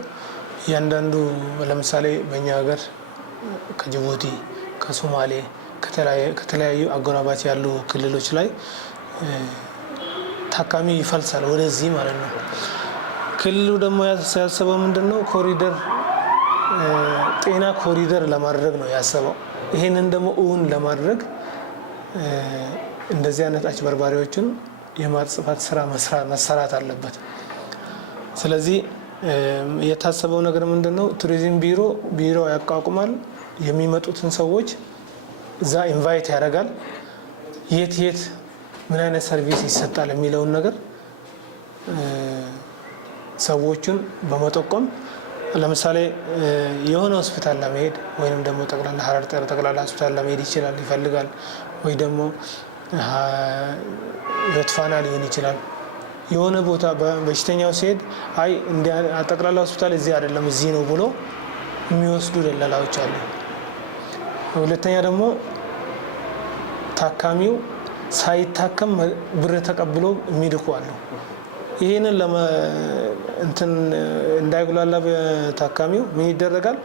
እያንዳንዱ ለምሳሌ በእኛ ሀገር ከጅቡቲ ከሶማሌ ከተለያዩ አጎራባች ያሉ ክልሎች ላይ ታካሚ ይፈልሳል ወደዚህ ማለት ነው። ክልሉ ደግሞ ያሰበው ምንድነው ኮሪደር ጤና ኮሪደር ለማድረግ ነው ያሰበው። ይሄንን ደግሞ እውን ለማድረግ እንደዚህ አይነት አጭበርባሪዎችን የማጥፋት ስራ መሰራት አለበት። ስለዚህ የታሰበው ነገር ምንድነው ቱሪዝም ቢሮ ያቋቁማል። የሚመጡትን ሰዎች እዛ ኢንቫይት ያደርጋል። የት ምን አይነት ሰርቪስ ይሰጣል የሚለውን ነገር ሰዎችን በመጠቆም ለምሳሌ የሆነ ሆስፒታል ለመሄድ ወይንም ደግሞ ሐረር ጠቅላላ ሆስፒታል ለመሄድ ይፈልጋል ወይ ደግሞ የትፋና ሊሆን ይችላል። የሆነ ቦታ በሽተኛው ሲሄድ አይ ጠቅላላ ሆስፒታል እዚህ አይደለም እዚህ ነው ብሎ የሚወስዱ ደላላዎች አሉ። ሁለተኛ ደግሞ ታካሚው ሳይታከም ብር ተቀብሎ የሚልኩ አሉ። ይሄንን እንዳይጉላላ በታካሚው ምን ይደረጋል?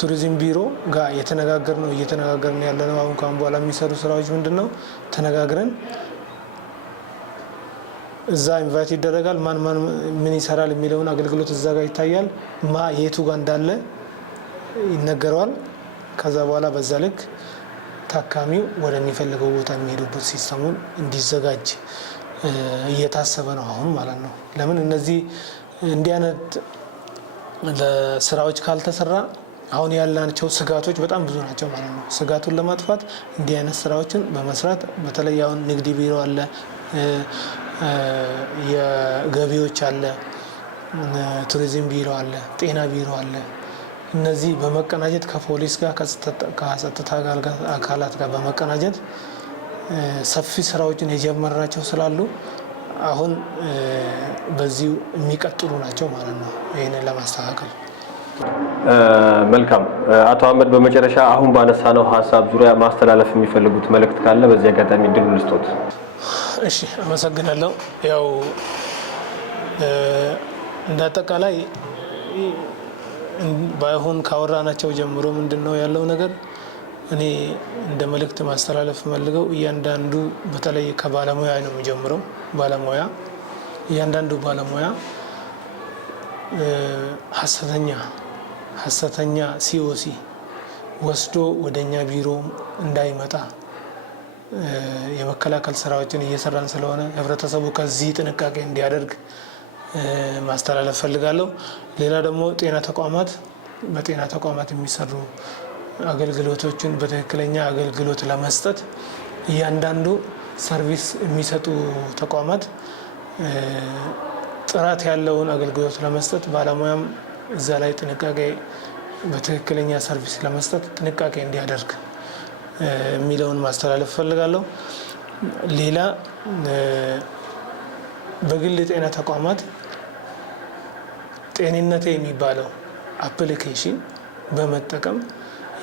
ቱሪዝም ቢሮ ጋር እየተነጋገርን ያለነው አሁን ካሁን በኋላ የሚሰሩ ስራዎች ምንድነው ተነጋግረን እዛ ኢንቫይት ይደረጋል። ማን ምን ይሰራል የሚለውን አገልግሎት እዛ ጋር ይታያል። የቱ ጋር እንዳለ ይነገረዋል። ከዛ በኋላ በዛ ልክ ታካሚው ወደሚፈልገው ቦታ የሚሄዱበት ሲስተሙን እንዲዘጋጅ እየታሰበ ነው አሁን ማለት ነው። ለምን እንዲህ አይነት ስራዎች ካልተሰራ አሁን ያላቸው ስጋቶች በጣም ብዙ ናቸው ማለት ነው። ስጋቱን ለማጥፋት እንዲህ አይነት ስራዎችን በመስራት በተለይ አሁን ንግድ ቢሮ አለ፣ የገቢዎች አለ፣ ቱሪዝም ቢሮ አለ፣ ጤና ቢሮ አለ። እነዚህ በመቀናጀት ከፖሊስ ጋር ከጸጥታ አካላት ጋር በመቀናጀት ሰፊ ስራዎችን የጀመርናቸው ስላሉ አሁን በዚሁ የሚቀጥሉ ናቸው ማለት ነው ይህንን ለማስተካከል። መልካም አቶ አህመድ፣ በመጨረሻ አሁን ባነሳነው ሀሳብ ዙሪያ ማስተላለፍ የሚፈልጉት መልእክት ካለ በዚህ አጋጣሚ እድሉ ልስጦት። እሺ፣ አመሰግናለሁ። ያው እንዳጠቃላይ ባይሆን ካወራናቸው ጀምሮ ምንድነው ያለው ነገር እኔ እንደ መልእክት ማስተላለፍ ፈልገው እያንዳንዱ በተለይ ከባለሙያ ነው የሚጀምረው። ባለሙያ እያንዳንዱ ባለሙያ ሐሰተኛ ሲኦሲ ወስዶ ወደኛ ቢሮ እንዳይመጣ የመከላከል ስራዎችን እየሰራን ስለሆነ ህብረተሰቡ ከዚህ ጥንቃቄ እንዲያደርግ ማስተላለፍ ፈልጋለሁ። ሌላ ደግሞ በጤና ተቋማት የሚሰሩ አገልግሎቶችን በትክክለኛ አገልግሎት ለመስጠት እያንዳንዱ ሰርቪስ የሚሰጡ ተቋማት ጥራት ያለውን አገልግሎት ለመስጠት ባለሙያም እዛ ላይ ጥንቃቄ በትክክለኛ ሰርቪስ ለመስጠት ጥንቃቄ እንዲያደርግ የሚለውን ማስተላለፍ ፈልጋለሁ። ሌላ በግል ጤና ተቋማት ጤንነቴ የሚባለው አፕሊኬሽን በመጠቀም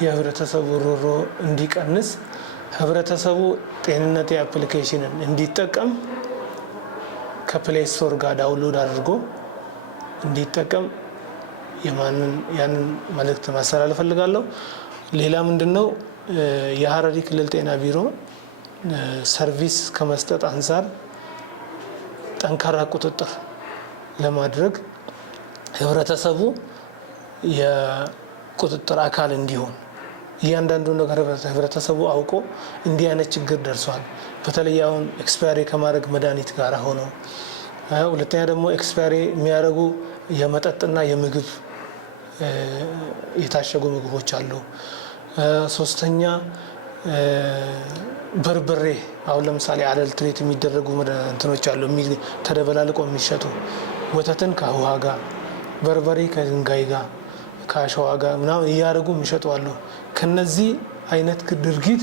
የህብረተሰቡ ሮሮ እንዲቀንስ ህብረተሰቡ ጤንነቴ አፕሊኬሽንን እንዲጠቀም ከፕሌይ ስቶር ጋር ዳውንሎድ አድርጎ እንዲጠቀም ያንን መልእክት ማስተላለፍ ፈልጋለሁ። ሌላ ምንድነው የሐረሪ ክልል ጤና ቢሮ ሰርቪስ ከመስጠት አንፃር ጠንካራ ቁጥጥር ለማድረግ ህብረተሰቡ የቁጥጥር አካል እንዲሆን እያንዳንዱ ነገር ህብረተሰቡ አውቆ እንዲህ አይነት ችግር ደርሷል። በተለይ አሁን ኤክስፓየሪ ከማድረግ መድኃኒት ጋር ሆኖ፣ ሁለተኛ ደግሞ ኤክስፓየሪ የሚያደርጉ የመጠጥና የምግብ የታሸጉ ምግቦች አሉ። ሶስተኛ በርበሬ አሁን ለምሳሌ አደልትሬት የሚደረጉ እንትኖች አሉ ተደበላልቆ የሚሸጡ ወተትን ከውሃ ጋር በርበሬ ከድንጋይ ጋር ከአሸዋ ጋር ምናምን እያደረጉ የሚሸጡ አሉ። ከነዚህ አይነት ድርጊት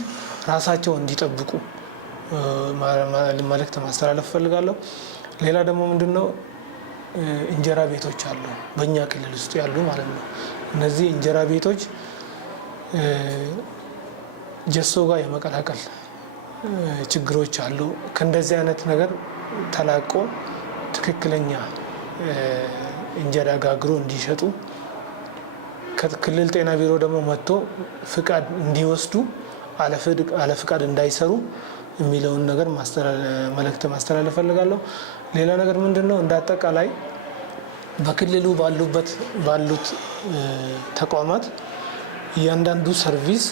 ራሳቸው እንዲጠብቁ መልእክት ማስተላለፍ ፈልጋለሁ። ሌላ ደግሞ ምንድነው እንጀራ ቤቶች አሉ በእኛ ክልል ውስጥ ያሉ ማለት ነው። እነዚህ እንጀራ ቤቶች ጀሶ ጋር የመቀላቀል ችግሮች አሉ። ከእንደዚህ አይነት ነገር ተላቆ ትክክለኛ እንጀራ ጋግሮ እንዲሸጡ ከክልል ጤና ቢሮ ደግሞ መጥቶ ፍቃድ እንዲወስዱ አለ ፍቃድ እንዳይሰሩ የሚለውን ነገር መልእክት ማስተላለፍ ፈልጋለሁ። ሌላ ነገር ምንድነው እንዳጠቃላይ በክልሉ ባሉት ተቋማት እያንዳንዱ ሰርቪስ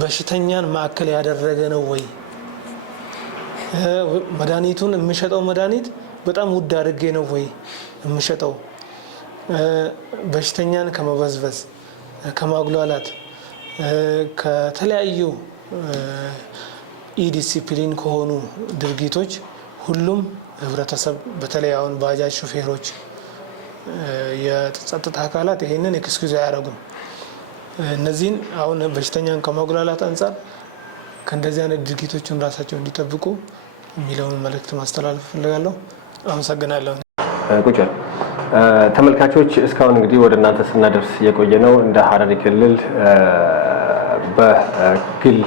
በሽተኛን ማዕከል ያደረገ ነው ወይ? መድኃኒቱን የምሸጠው መድኃኒት በጣም ውድ አድርጌ ነው ወይ የምሸጠው? በሽተኛን ከመበዝበዝ፣ ከማጉላላት፣ ከተለያዩ ኢዲሲፕሊን ከሆኑ ድርጊቶች ሁሉም ህብረተሰብ በተለይ አሁን ባጃጅ ሹፌሮች፣ የጸጥታ አካላት ይሄንን ኤክስኪዩዝ አያደርጉም። እነዚህን አሁን በሽተኛን ከማጉላላት አንጻር ከእንደዚህ አይነት ድርጊቶችን ራሳቸው እንዲጠብቁ የሚለውን መልእክት ማስተላለፍ ፈልጋለሁ። አመሰግናለሁ። ቁጭ ተመልካቾች እስካሁን እንግዲህ ወደ እናንተ ስናደርስ የቆየ ነው እንደ ሐረሪ ክልል በግል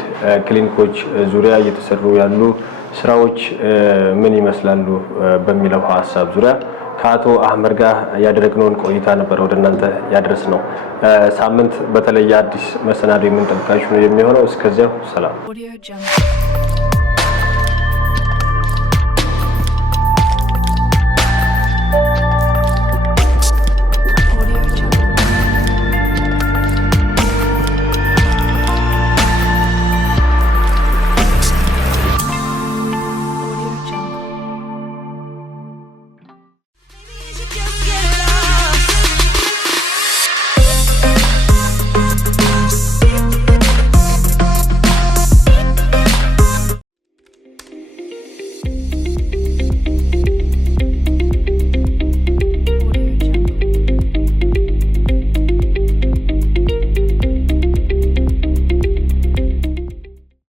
ክሊኒኮች ዙሪያ እየተሰሩ ያሉ ስራዎች ምን ይመስላሉ በሚለው ሀሳብ ዙሪያ ከአቶ አህመድ ጋር ያደረግነውን ቆይታ ነበር ወደ እናንተ ያደረስ ነው። ሳምንት በተለየ አዲስ መሰናዶ የምንጠብቃችሁ ነው የሚሆነው። እስከዚያው ሰላም።